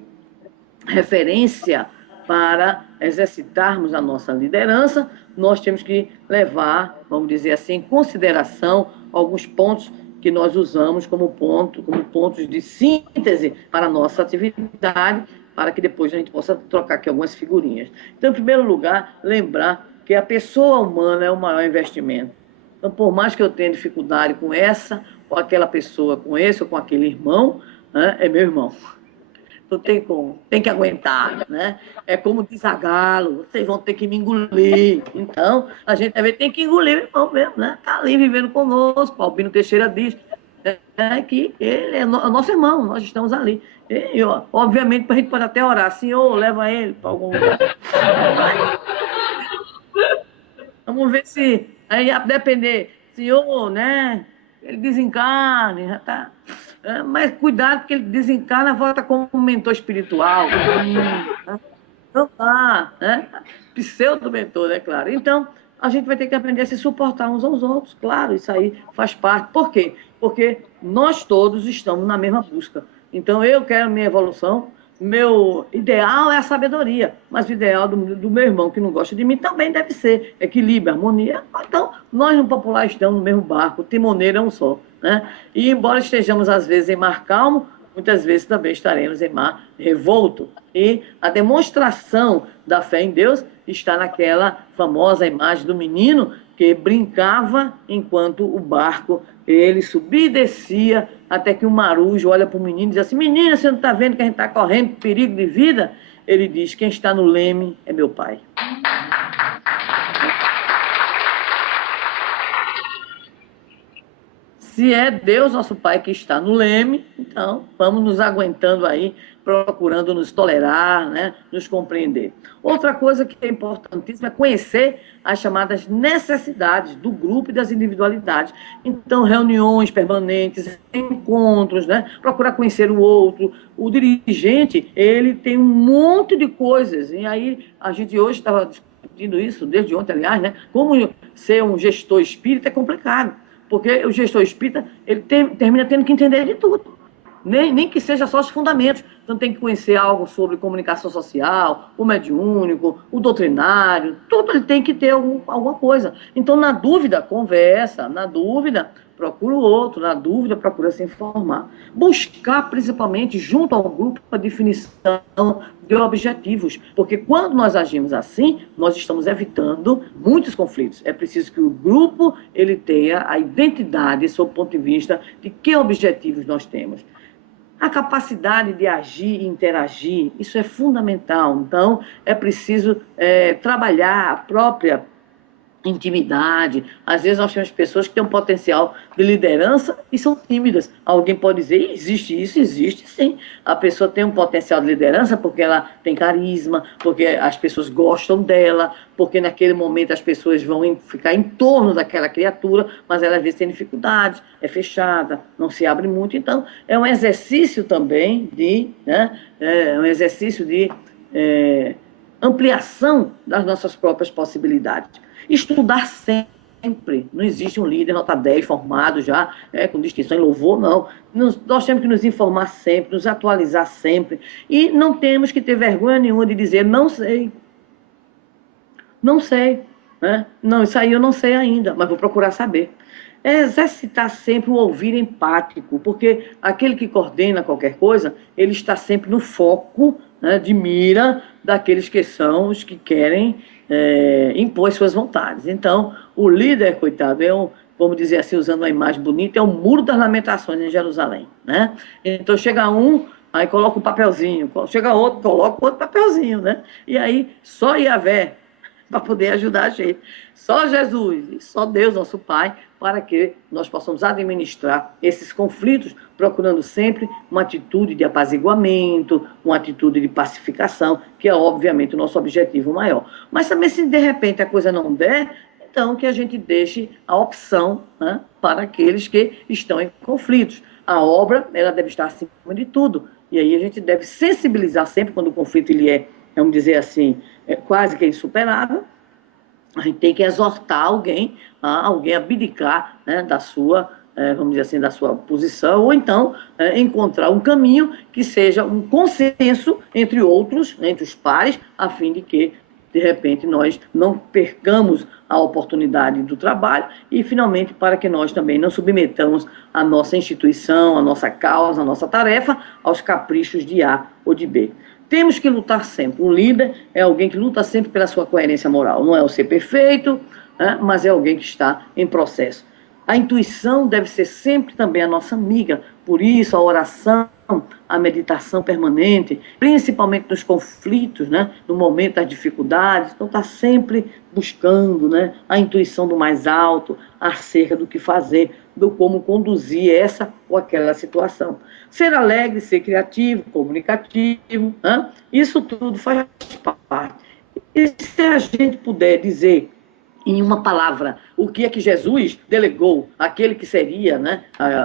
referência para exercitarmos a nossa liderança, nós temos que levar, vamos dizer assim, em consideração alguns pontos que nós usamos como pontos de síntese para a nossa atividade, para que depois a gente possa trocar aqui algumas figurinhas. Então, em primeiro lugar, lembrar porque a pessoa humana é o maior investimento. Então, por mais que eu tenha dificuldade com essa, ou aquela pessoa, com esse ou com aquele irmão, né, é meu irmão. Não tem como, tem que aguentar, né? É como diz a Galo, vocês vão ter que me engolir. Então, a gente também tem que engolir o irmão mesmo, né? Está ali vivendo conosco. O Albino Teixeira diz que ele é nosso irmão, nós estamos ali. E, ó, obviamente, a gente pode até orar, Senhor, leva ele para algum lugar. Vamos ver se, aí a depender, Senhor, né? Ele desencarne, já tá. Mas cuidado, porque ele desencarna, volta como um mentor espiritual. Né? Então tá, né? Pseudo-mentor, né, claro. Então, a gente vai ter que aprender a se suportar uns aos outros, claro, isso aí faz parte. Por quê? Porque nós todos estamos na mesma busca. Então, eu quero minha evolução, meu ideal é a sabedoria, mas o ideal do meu irmão que não gosta de mim também deve ser equilíbrio, harmonia. Então, nós no popular estamos no mesmo barco, o timoneiro é um só, né? E embora estejamos às vezes em mar calmo, muitas vezes também estaremos em mar revolto. E a demonstração da fé em Deus está naquela famosa imagem do menino que brincava enquanto o barco ele subia e descia, até que o marujo olha para o menino e diz assim: menina, você não está vendo que a gente está correndo perigo de vida? Ele diz: quem está no leme é meu pai. Se é Deus, nosso Pai, que está no leme, então vamos nos aguentando aí, procurando nos tolerar, né? Nos compreender. Outra coisa que é importantíssima é conhecer as chamadas necessidades do grupo e das individualidades. Então, reuniões permanentes, encontros, né? Procurar conhecer o outro. O dirigente, ele tem um monte de coisas, e aí a gente hoje estava discutindo isso, desde ontem, aliás, né? Como ser um gestor espírita é complicado. Porque o gestor espírita, ele termina tendo que entender de tudo. Nem que seja só os fundamentos. Então tem que conhecer algo sobre comunicação social, o mediúnico, o doutrinário, tudo ele tem que ter alguma coisa. Então, na dúvida, conversa, na dúvida, procura o outro, na dúvida, procura se informar. Buscar, principalmente, junto ao grupo, a definição de objetivos, porque quando nós agimos assim, nós estamos evitando muitos conflitos. É preciso que o grupo ele tenha a identidade, sob o ponto de vista de que objetivos nós temos. A capacidade de agir e interagir, isso é fundamental. Então, é preciso trabalhar a própria intimidade. Às vezes nós temos pessoas que têm um potencial de liderança e são tímidas. Alguém pode dizer, existe isso? Existe sim. A pessoa tem um potencial de liderança porque ela tem carisma, porque as pessoas gostam dela, porque naquele momento as pessoas vão ficar em torno daquela criatura, mas ela às vezes tem dificuldades, é fechada, não se abre muito. Então, é um exercício também de, né, um exercício de ampliação das nossas próprias possibilidades. Estudar sempre. Não existe um líder nota 10 formado já, com distinção em louvor, não. Nós temos que nos informar sempre, nos atualizar sempre. E não temos que ter vergonha nenhuma de dizer, não sei. Não sei. Né? Não, isso aí eu não sei ainda, mas vou procurar saber. É exercitar sempre o ouvir empático, porque aquele que coordena qualquer coisa, ele está sempre no foco, né, de mira daqueles que são os que querem impor suas vontades. Então, o líder, coitado, vamos dizer assim, usando uma imagem bonita, é o muro das lamentações em Jerusalém. Né? Então, chega um, aí coloca um papelzinho, chega outro, coloca outro papelzinho. Né? E aí, só Yahvé, para poder ajudar a gente. Só Jesus e só Deus, nosso Pai, para que nós possamos administrar esses conflitos, procurando sempre uma atitude de apaziguamento, uma atitude de pacificação, que é, obviamente, o nosso objetivo maior. Mas também, se de repente a coisa não der, então que a gente deixe a opção, né, para aqueles que estão em conflitos. A obra, ela deve estar acima de tudo. E aí a gente deve sensibilizar sempre quando o conflito ele é, vamos dizer assim, quase que insuperável. A gente tem que exortar alguém a abdicar, né, da sua, vamos dizer assim, da sua posição, ou então encontrar um caminho que seja um consenso entre outros, entre os pares, a fim de que de repente, nós não percamos a oportunidade do trabalho e, finalmente, para que nós também não submetamos a nossa instituição, a nossa causa, a nossa tarefa aos caprichos de A ou de B. Temos que lutar sempre. Um líder é alguém que luta sempre pela sua coerência moral. Não é o ser perfeito, né, mas é alguém que está em processo. A intuição deve ser sempre também a nossa amiga. Por isso, a oração, a meditação permanente, principalmente nos conflitos, né, no momento das dificuldades. Então, está sempre buscando, né, a intuição do mais alto acerca do que fazer, do como conduzir essa ou aquela situação. Ser alegre, ser criativo, comunicativo, né, isso tudo faz parte. E se a gente puder dizer em uma palavra, o que é que Jesus delegou, aquele que seria, né,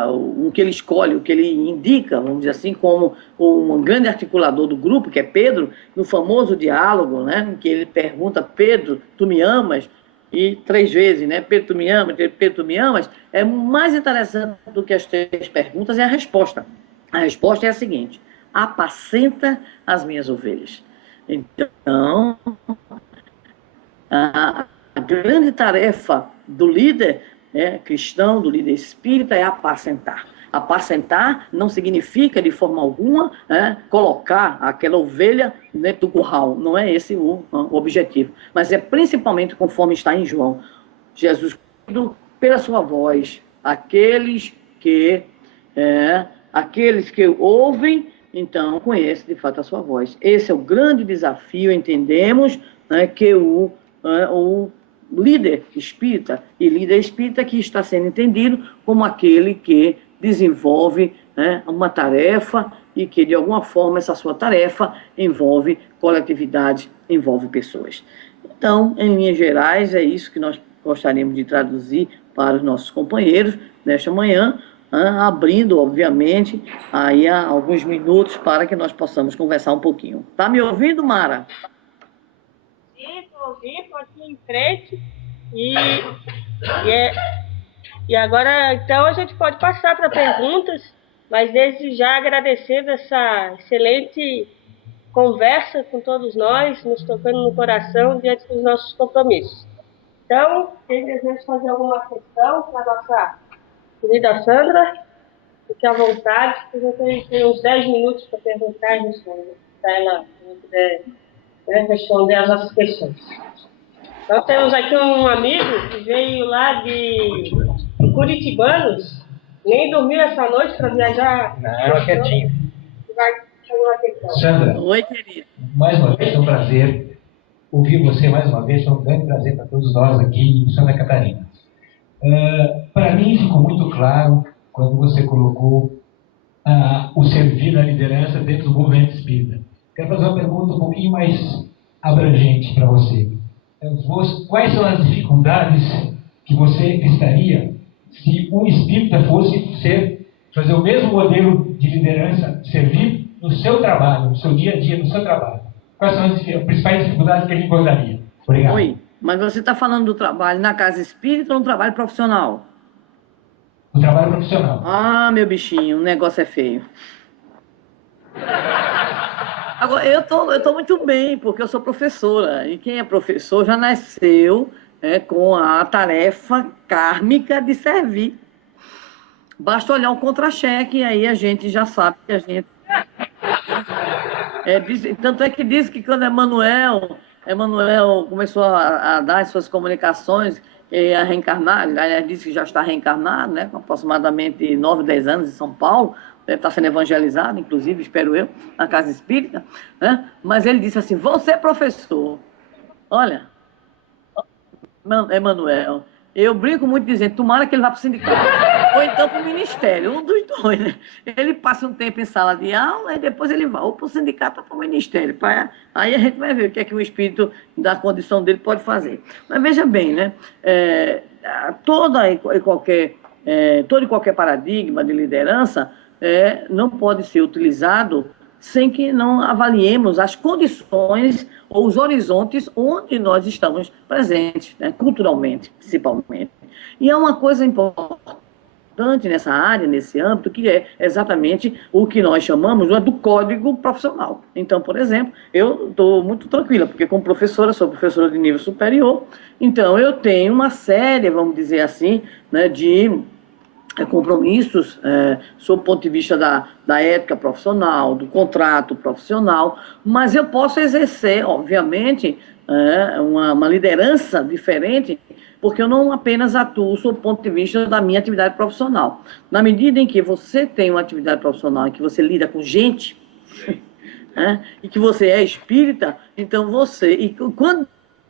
o que ele escolhe, o que ele indica, vamos dizer assim, como um grande articulador do grupo, que é Pedro, no famoso diálogo, né, em que ele pergunta: Pedro, tu me amas? E 3 vezes, né, Pedro, tu me amas? Pedro, tu me amas? É mais interessante do que as 3 perguntas é a resposta. A resposta é a seguinte: apacenta as minhas ovelhas. Então, a grande tarefa do líder cristão, do líder espírita, é apacentar. Apacentar não significa, de forma alguma, colocar aquela ovelha dentro do curral. Não é esse o objetivo. Mas é principalmente conforme está em João. Jesus, pela sua voz, aqueles que ouvem, então conhecem de fato a sua voz. Esse é o grande desafio, entendemos, que o líder espírita, e líder espírita que está sendo entendido como aquele que desenvolve uma tarefa e que, de alguma forma, essa sua tarefa envolve coletividade, envolve pessoas. Então, em linhas gerais, é isso que nós gostaríamos de traduzir para os nossos companheiros nesta manhã, abrindo, obviamente, aí alguns minutos para que nós possamos conversar um pouquinho. Está me ouvindo, Mara? Estou aqui em frente e agora, então, a gente pode passar para perguntas, mas desde já agradecendo essa excelente conversa com todos nós, nos tocando no coração diante dos nossos compromissos. Então, quem deseja fazer alguma questão para a nossa querida Sandra, fique à vontade, a gente tem uns 10 minutos para perguntar e responder, para ela puder responder as nossas questões. Então, temos aqui um amigo que veio lá de Curitibanos, nem dormiu essa noite para viajar. Não, quietinho. Vai fazer uma questão. Sandra, oi, querido. Mais uma vez é um prazer ouvir você mais uma vez, é um grande prazer para todos nós aqui em Santa Catarina. Para mim ficou muito claro quando você colocou o servir na liderança dentro do movimento espírita. Quero fazer uma pergunta um pouquinho mais abrangente para você. Quais são as dificuldades que você estaria se um espírita fosse fazer o mesmo modelo de liderança, servir no seu trabalho, no seu dia a dia, no seu trabalho? Quais são as principais dificuldades que ele encontraria? Obrigado. Oi, mas você está falando do trabalho na casa espírita ou no trabalho profissional? O trabalho profissional. Ah, meu bichinho, o negócio é feio. Agora, eu tô muito bem, porque eu sou professora. E quem é professor já nasceu com a tarefa kármica de servir. Basta olhar um contra-cheque e aí a gente já sabe que a gente... tanto é que diz que quando Emmanuel começou a dar as suas comunicações, a reencarnar, aliás, disse que já está reencarnado, né, com aproximadamente 9, 10 anos em São Paulo, deve estar sendo evangelizado, inclusive, espero eu, na casa espírita, né? Mas ele disse assim: vou ser professor. Olha, Emmanuel, eu brinco muito dizendo, tomara que ele vá para o sindicato, ou então para o ministério, um dos dois, né? Ele passa um tempo em sala de aula e depois ele vai ou para o sindicato ou para o ministério. Aí a gente vai ver o que é que o espírito da condição dele pode fazer. Mas veja bem, né? Todo e qualquer paradigma de liderança não pode ser utilizado sem que não avaliemos as condições ou os horizontes onde nós estamos presentes, né? Culturalmente, principalmente. E é uma coisa importante importante nessa área, nesse âmbito, que é exatamente o que nós chamamos do código profissional. Então, por exemplo, eu estou muito tranquila, porque como professora, sou professora de nível superior, então eu tenho uma série, vamos dizer assim, né, de compromissos, sob o ponto de vista da ética profissional, do contrato profissional, mas eu posso exercer, obviamente, uma liderança diferente, porque eu não apenas atuo sob o ponto de vista da minha atividade profissional. Na medida em que você tem uma atividade profissional, em que você lida com gente, e que você é espírita, então e quando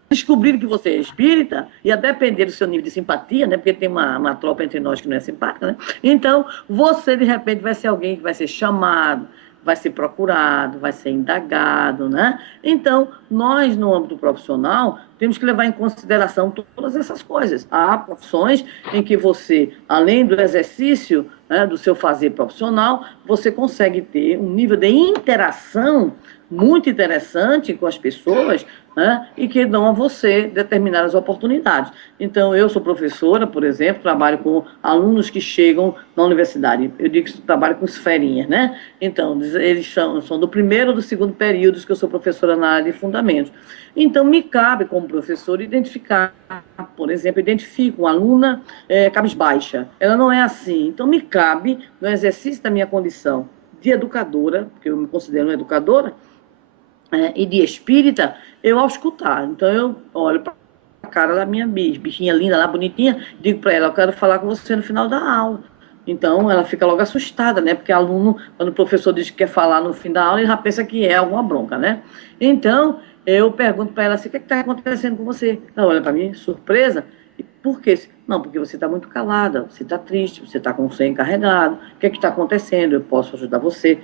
descobrir que você é espírita, e a depender do seu nível de simpatia, né, porque tem uma tropa entre nós que não é simpática, né, então você de repente vai ser alguém que vai ser chamado, vai ser procurado, vai ser indagado, né? Então, nós no âmbito profissional temos que levar em consideração todas essas coisas. Há profissões em que você, além do exercício, né, do seu fazer profissional, você consegue ter um nível de interação muito interessante com as pessoas, né, e que dão a você determinadas oportunidades. Então, eu sou professora, por exemplo, trabalho com alunos que chegam na universidade. Eu digo que trabalho com esferinhas, né? Então, eles são do primeiro ou do segundo período que eu sou professora na área de fundamentos. Então, me cabe, como professora, identificar, por exemplo, identifico uma aluna cabisbaixa. Ela não é assim. Então, me cabe, no exercício da minha condição de educadora, porque eu me considero uma educadora, e de espírita, eu auscultar. Então, eu olho para a cara da minha bichinha linda lá, bonitinha, digo para ela, eu quero falar com você no final da aula. Então, ela fica logo assustada, né? Porque aluno, quando o professor diz que quer falar no fim da aula, ele já pensa que é alguma bronca, né? Então, eu pergunto para ela assim, o que está acontecendo com você? Ela olha para mim, surpresa. E por quê? Não, porque você está muito calada, você está triste, você está com o sonho encarregado, o que está acontecendo? Eu posso ajudar você.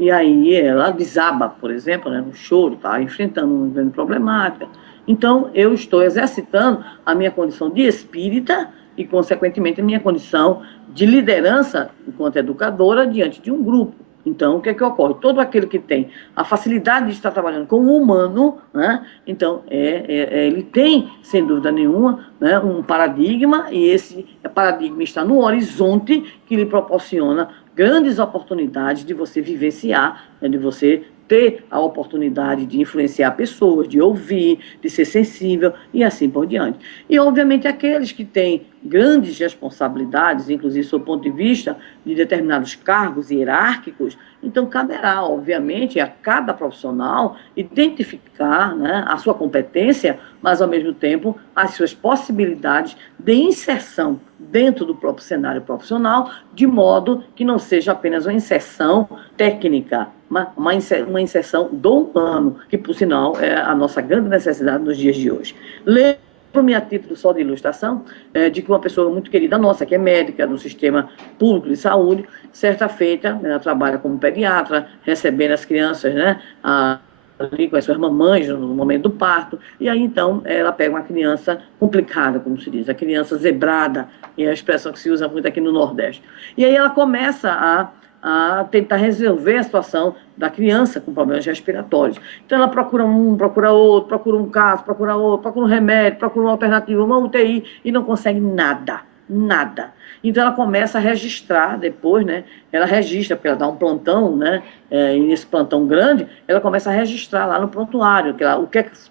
E aí ela desaba, por exemplo, né, no choro, está enfrentando uma grande problemática. Então, eu estou exercitando a minha condição de espírita e, consequentemente, a minha condição de liderança enquanto educadora diante de um grupo. Então, o que é que ocorre? Todo aquele que tem a facilidade de estar trabalhando com o humano, né? Então, ele tem, sem dúvida nenhuma, né, um paradigma, e esse paradigma está no horizonte que lhe proporciona grandes oportunidades de você vivenciar, né, de você ter a oportunidade de influenciar pessoas, de ouvir, de ser sensível e assim por diante. E, obviamente, aqueles que têm grandes responsabilidades, inclusive do ponto de vista de determinados cargos hierárquicos, então caberá, obviamente, a cada profissional identificar, né, a sua competência, mas, ao mesmo tempo, as suas possibilidades de inserção dentro do próprio cenário profissional, de modo que não seja apenas uma inserção técnica, uma inserção do humano, que, por sinal, é a nossa grande necessidade nos dias de hoje. Lembro-me, a título só de ilustração, de que uma pessoa muito querida nossa, que é médica do sistema público de saúde, certa feita, ela trabalha como pediatra, recebendo as crianças, né, ali com as suas mamães no momento do parto, e aí então ela pega uma criança complicada, como se diz, a criança zebrada, é a expressão que se usa muito aqui no Nordeste. E aí ela começa a tentar resolver a situação da criança com problemas respiratórios. Então ela procura um, procura outro, procura um caso, procura outro, procura um remédio, procura uma alternativa, uma UTI, e não consegue nada. Então ela começa a registrar depois, né? Ela registra, porque ela dá um plantão, né? E nesse plantão grande, ela começa a registrar lá no prontuário,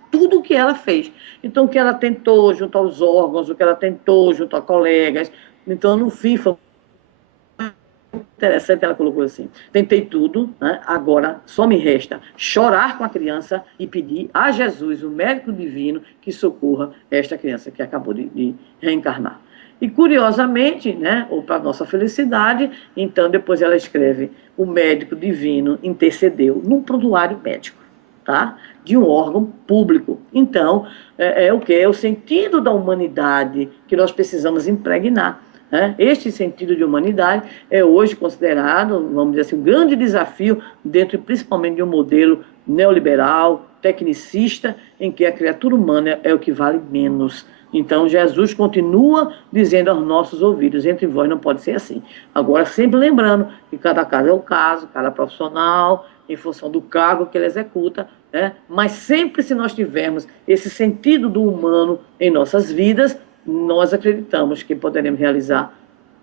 tudo o que ela fez. Então, o que ela tentou junto aos órgãos, o que ela tentou junto a colegas. Então, no fim, foi interessante, ela colocou assim: tentei tudo, né? Agora só me resta chorar com a criança e pedir a Jesus, o médico divino, que socorra esta criança que acabou de reencarnar. E, curiosamente, né, ou para nossa felicidade, então depois ela escreve: o médico divino intercedeu no prontuário médico, tá? De um órgão público. Então, o que? É o sentido da humanidade que nós precisamos impregnar. Este sentido de humanidade é hoje considerado, vamos dizer assim, um grande desafio dentro principalmente de um modelo neoliberal, tecnicista, em que a criatura humana é o que vale menos. Então, Jesus continua dizendo aos nossos ouvidos: entre vós não pode ser assim. Agora, sempre lembrando que cada caso é o caso, cada profissional, em função do cargo que ele executa, né? Mas sempre, se nós tivermos esse sentido do humano em nossas vidas, nós acreditamos que poderemos realizar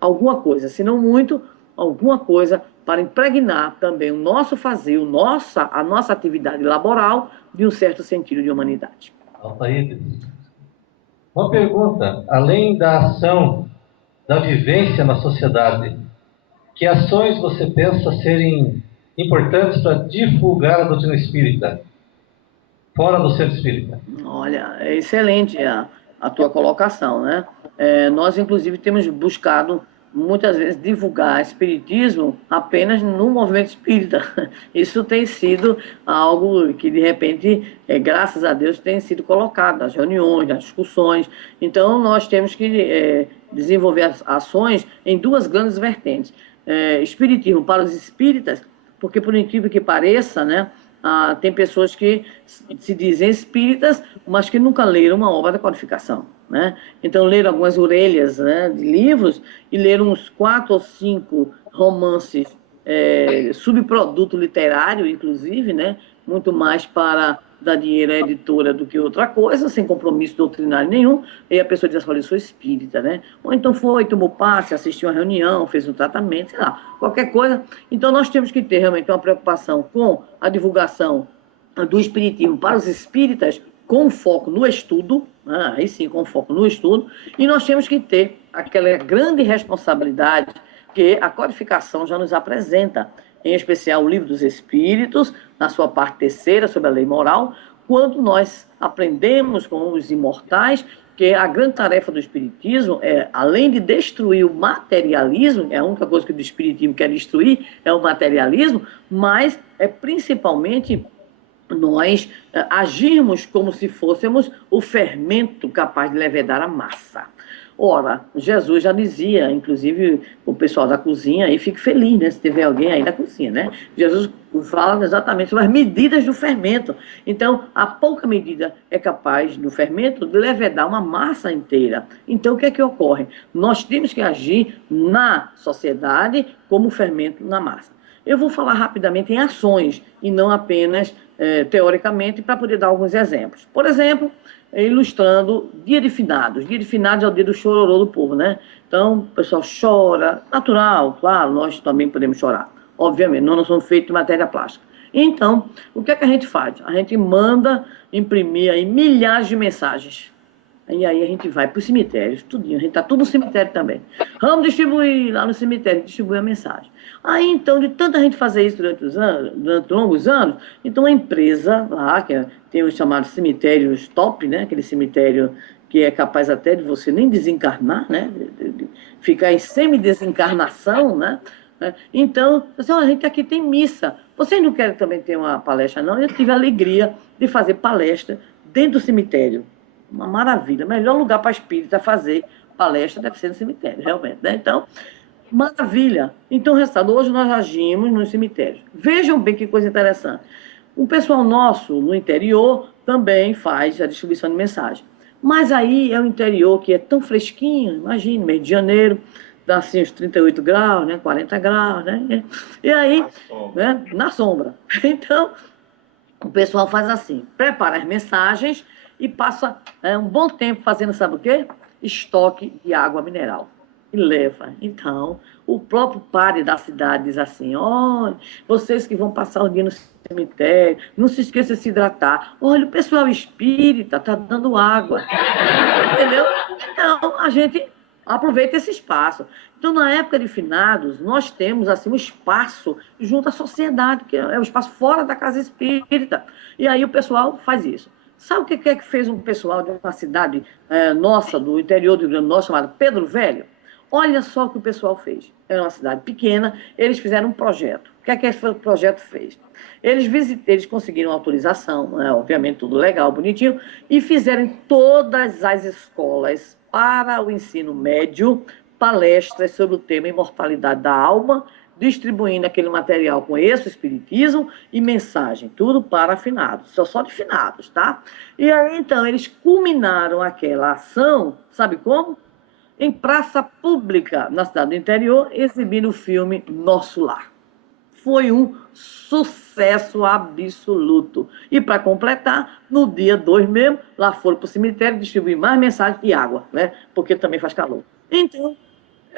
alguma coisa, se não muito, alguma coisa para impregnar também o nosso fazer, a nossa atividade laboral de um certo sentido de humanidade. Altaídes, uma pergunta. Além da ação, da vivência na sociedade, que ações você pensa serem importantes para divulgar a doutrina espírita, fora do centro espírita? Olha, é excelente a tua colocação, né? Nós, inclusive, temos buscado, muitas vezes, divulgar espiritismo apenas no movimento espírita. Isso tem sido algo que, de repente, graças a Deus, tem sido colocado nas reuniões, nas discussões. Então, nós temos que desenvolver as ações em duas grandes vertentes. Espiritismo para os espíritas, porque, por incrível que pareça, né, tem pessoas que se dizem espíritas, mas que nunca leram uma obra da codificação, né? Então, leram algumas orelhas, né, de livros e leram uns 4 ou 5 romances, subproduto literário, inclusive, né, muito mais para dar dinheiro à editora do que outra coisa, sem compromisso doutrinário nenhum, e a pessoa diz assim: olha, eu sou espírita, né? Ou então foi, tomou passe, assistiu uma reunião, fez um tratamento, sei lá, qualquer coisa. Então nós temos que ter realmente uma preocupação com a divulgação do espiritismo para os espíritas, com foco no estudo, né? Aí sim, com foco no estudo, e nós temos que ter aquela grande responsabilidade que a codificação já nos apresenta, em especial o Livro dos Espíritos, na sua parte 3ª, sobre a lei moral, quando nós aprendemos com os imortais que a grande tarefa do Espiritismo é, além de destruir o materialismo, é a única coisa que o Espiritismo quer destruir, é o materialismo, mas é principalmente nós agirmos como se fôssemos o fermento capaz de levedar a massa. Ora, Jesus já dizia, inclusive o pessoal da cozinha, aí fique feliz, né, se tiver alguém aí na cozinha, né? Jesus fala exatamente sobre as medidas do fermento. Então, a pouca medida é capaz do fermento de levedar uma massa inteira. Então, o que é que ocorre? Nós temos que agir na sociedade como fermento na massa. Eu vou falar rapidamente em ações e não apenas teoricamente, para poder dar alguns exemplos. Por exemplo, ilustrando Dia de Finados. Dia de Finados é o dia do chororô do povo, né? Então, o pessoal chora, natural, claro, nós também podemos chorar. Obviamente, nós não somos feitos de matéria plástica. Então, o que é que a gente faz? A gente manda imprimir aí milhares de mensagens. E aí a gente vai para os cemitérios, tudinho, a gente está tudo no cemitério também. Vamos distribuir lá no cemitério, distribuir a mensagem. Aí, então, de tanta gente fazer isso durante longos anos, então a empresa lá, que tem os chamados cemitérios top, né, aquele cemitério que é capaz até de você nem desencarnar, né, de ficar em semi-desencarnação, né? Então, assim, a gente aqui tem missa. Vocês não querem também ter uma palestra, não? Eu tive a alegria de fazer palestra dentro do cemitério. Uma maravilha. O melhor lugar para espírita fazer palestra deve ser no cemitério, realmente, né? Então, maravilha. Então, resultado, hoje nós agimos nos cemitérios. Vejam bem que coisa interessante. O pessoal nosso, no interior, também faz a distribuição de mensagem. Mas aí é o interior que é tão fresquinho, imagine, mês de janeiro, dá assim uns 38 graus, né? 40 graus, né? E aí, na sombra. Então, o pessoal faz assim, prepara as mensagens e passa um bom tempo fazendo, sabe o quê? Estoque de água mineral. E leva. Então, o próprio padre da cidade diz assim: olha, vocês que vão passar o dia no cemitério, não se esqueça de se hidratar. Olha, o pessoal espírita está dando água. Entendeu? Então, a gente aproveita esse espaço. Então, na época de finados, nós temos assim um espaço junto à sociedade, que é um espaço fora da casa espírita. E aí o pessoal faz isso. Sabe o que é que fez um pessoal de uma cidade nossa, do interior do Rio Grande do Norte, chamada Pedro Velho? Olha só o que o pessoal fez. Era uma cidade pequena, eles fizeram um projeto. O que é que esse projeto fez? Eles conseguiram autorização, né, obviamente tudo legal, bonitinho, e fizeram em todas as escolas para o ensino médio palestras sobre o tema imortalidade da alma, distribuindo aquele material com esse espiritismo e mensagem, tudo para finados, só de finados, tá? E aí, então, eles culminaram aquela ação, sabe como? Em praça pública, na cidade do interior, exibindo o filme Nosso Lar. Foi um sucesso absoluto. E, para completar, no dia 2 mesmo, lá foram para o cemitério distribuir mais mensagens e água, né? Porque também faz calor. Então,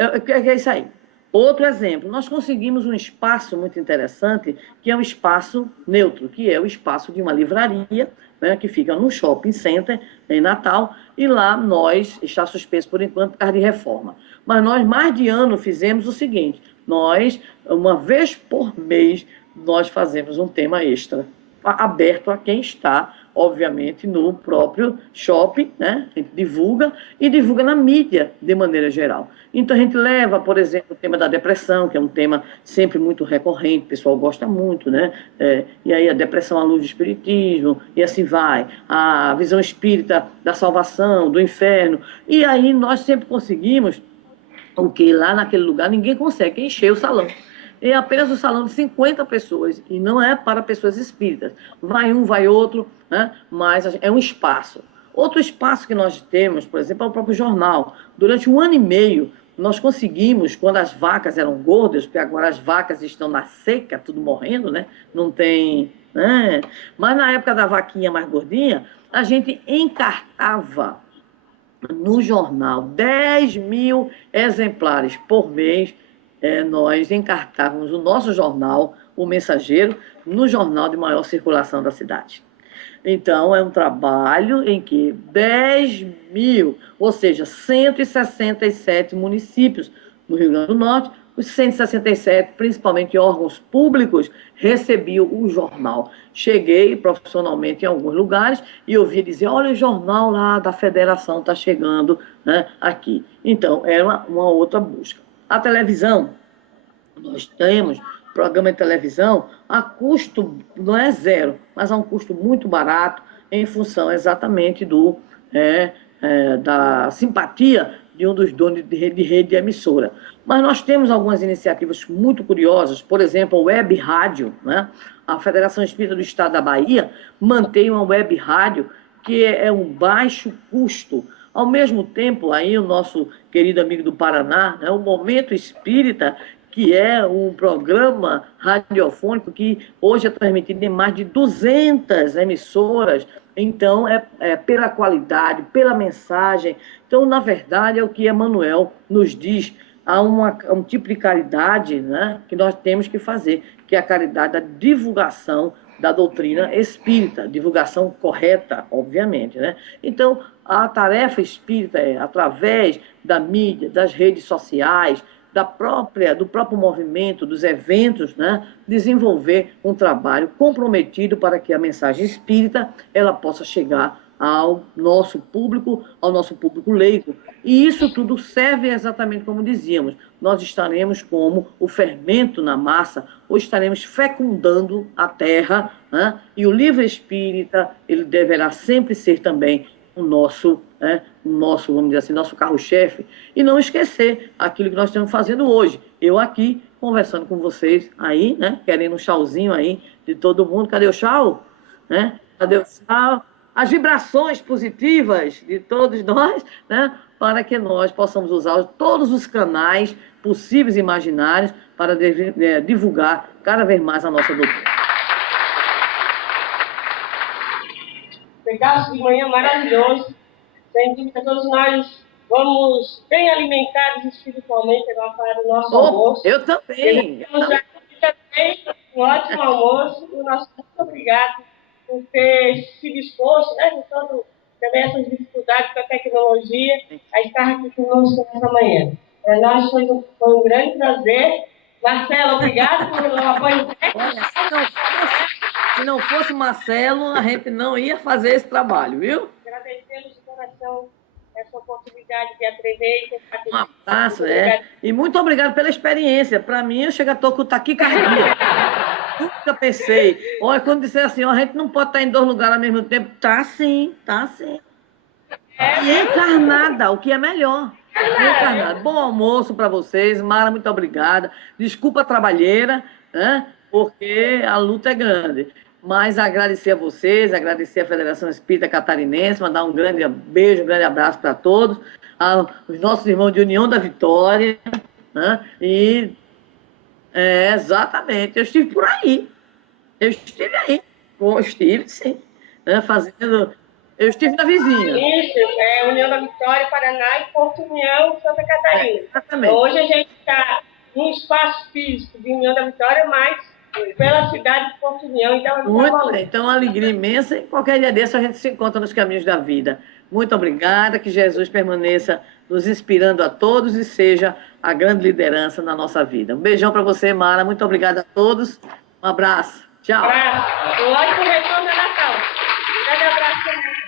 É isso aí. Outro exemplo, nós conseguimos um espaço muito interessante, que é um espaço neutro, que é o espaço de uma livraria, né, que fica no shopping center, em Natal, e lá nós, está suspenso por enquanto por causa de reforma. Mas nós, mais de ano, fizemos o seguinte, nós, uma vez por mês, nós fazemos um tema extra, aberto a quem está, obviamente, no próprio shopping, né? A gente divulga e divulga na mídia, de maneira geral. Então, a gente leva, por exemplo, o tema da depressão, que é um tema sempre muito recorrente, o pessoal gosta muito, né? E aí a depressão à luz do espiritismo, e assim vai. A visão espírita da salvação, do inferno. E aí nós sempre conseguimos o que lá naquele lugar ninguém consegue encher o salão. É apenas um salão de 50 pessoas, e não é para pessoas espíritas. Vai um, vai outro, né? Mas é um espaço. Outro espaço que nós temos, por exemplo, é o próprio jornal. Durante 1 ano e meio, nós conseguimos, quando as vacas eram gordas, porque agora as vacas estão na seca, tudo morrendo, né? Não tem... Né? Mas na época da vaquinha mais gordinha, a gente encartava no jornal 10.000 exemplares por mês. Nós encartávamos o nosso jornal, o Mensageiro, no jornal de maior circulação da cidade. Então, é um trabalho em que 10.000, ou seja, 167 municípios no Rio Grande do Norte, os 167, principalmente órgãos públicos, recebiam o jornal. Cheguei profissionalmente em alguns lugares e ouvi dizer, olha, o jornal lá da federação está chegando, né, aqui. Então, era uma outra busca. A televisão, nós temos programa de televisão a custo, não é zero, mas a um custo muito barato, em função exatamente da simpatia de um dos donos de rede de emissora. Mas nós temos algumas iniciativas muito curiosas, por exemplo, a Web Rádio, né? A Federação Espírita do Estado da Bahia mantém uma web rádio que é um baixo custo. Ao mesmo tempo, aí o nosso querido amigo do Paraná, né, o Momento Espírita, que é um programa radiofônico que hoje é transmitido em mais de 200 emissoras. Então, pela qualidade, pela mensagem. Então, na verdade, é o que Emmanuel nos diz, há um tipo de caridade, né, que nós temos que fazer, que é a caridade da divulgação da doutrina espírita, divulgação correta, obviamente, né? Então, a tarefa espírita é, através da mídia, das redes sociais, do próprio movimento, dos eventos, né, desenvolver um trabalho comprometido para que a mensagem espírita ela possa chegar ao nosso público leigo. E isso tudo serve exatamente como dizíamos, nós estaremos como o fermento na massa, ou estaremos fecundando a terra, né? E o livro espírita, ele deverá sempre ser também o nosso, vamos dizer assim, nosso carro-chefe, e não esquecer aquilo que nós estamos fazendo hoje. Eu aqui, conversando com vocês aí, né, querendo um chauzinho aí de todo mundo. Cadê o chau? Né? Cadê o chau? As vibrações positivas de todos nós, né, para que nós possamos usar todos os canais possíveis e imaginários para divulgar cada vez mais a nossa doutrina. Pedaço de manhã maravilhoso. Sem dúvida, todos nós vamos bem alimentados espiritualmente agora para o nosso almoço. Eu também. Um ótimo almoço. E o nosso muito obrigado por ter se disposto, né, com todo, também essas dificuldades com a tecnologia, a estar aqui conosco nessa manhã. Para nós foi um grande prazer. Marcelo, obrigado por apoio técnico. Se não fosse Marcelo, a gente não ia fazer esse trabalho, viu? Agradecemos de coração essa oportunidade de atrever e ter um abraço, E muito obrigado pela experiência. Para mim, eu chego a estar com taquicardia. Nunca pensei. Olha, quando disser assim, a gente não pode estar em 2 lugares ao mesmo tempo. Tá sim, tá sim. E encarnada, o que é melhor. Encarnada. Bom almoço para vocês. Mara, muito obrigada. Desculpa a trabalheira, né? Porque a luta é grande. Mas agradecer a vocês, agradecer a Federação Espírita Catarinense, mandar um grande beijo, um grande abraço para todos, os nossos irmãos de União da Vitória, né? E, exatamente, eu estive por aí, eu estive aí, sim, né? Fazendo Eu estive na vizinha. Isso, União da Vitória, Paraná e Porto União, Santa Catarina. Exatamente. Hoje a gente está num espaço físico de União da Vitória, mas pela cidade de Porto União. Então, Muito bem. Então, uma alegria imensa. E qualquer dia desse a gente se encontra nos caminhos da vida. Muito obrigada. Que Jesus permaneça nos inspirando a todos e seja a grande liderança na nossa vida. Um beijão para você, Mara. Muito obrigada a todos. Um abraço. Tchau. Um ótimo retorno a Natal. Um grande abraço.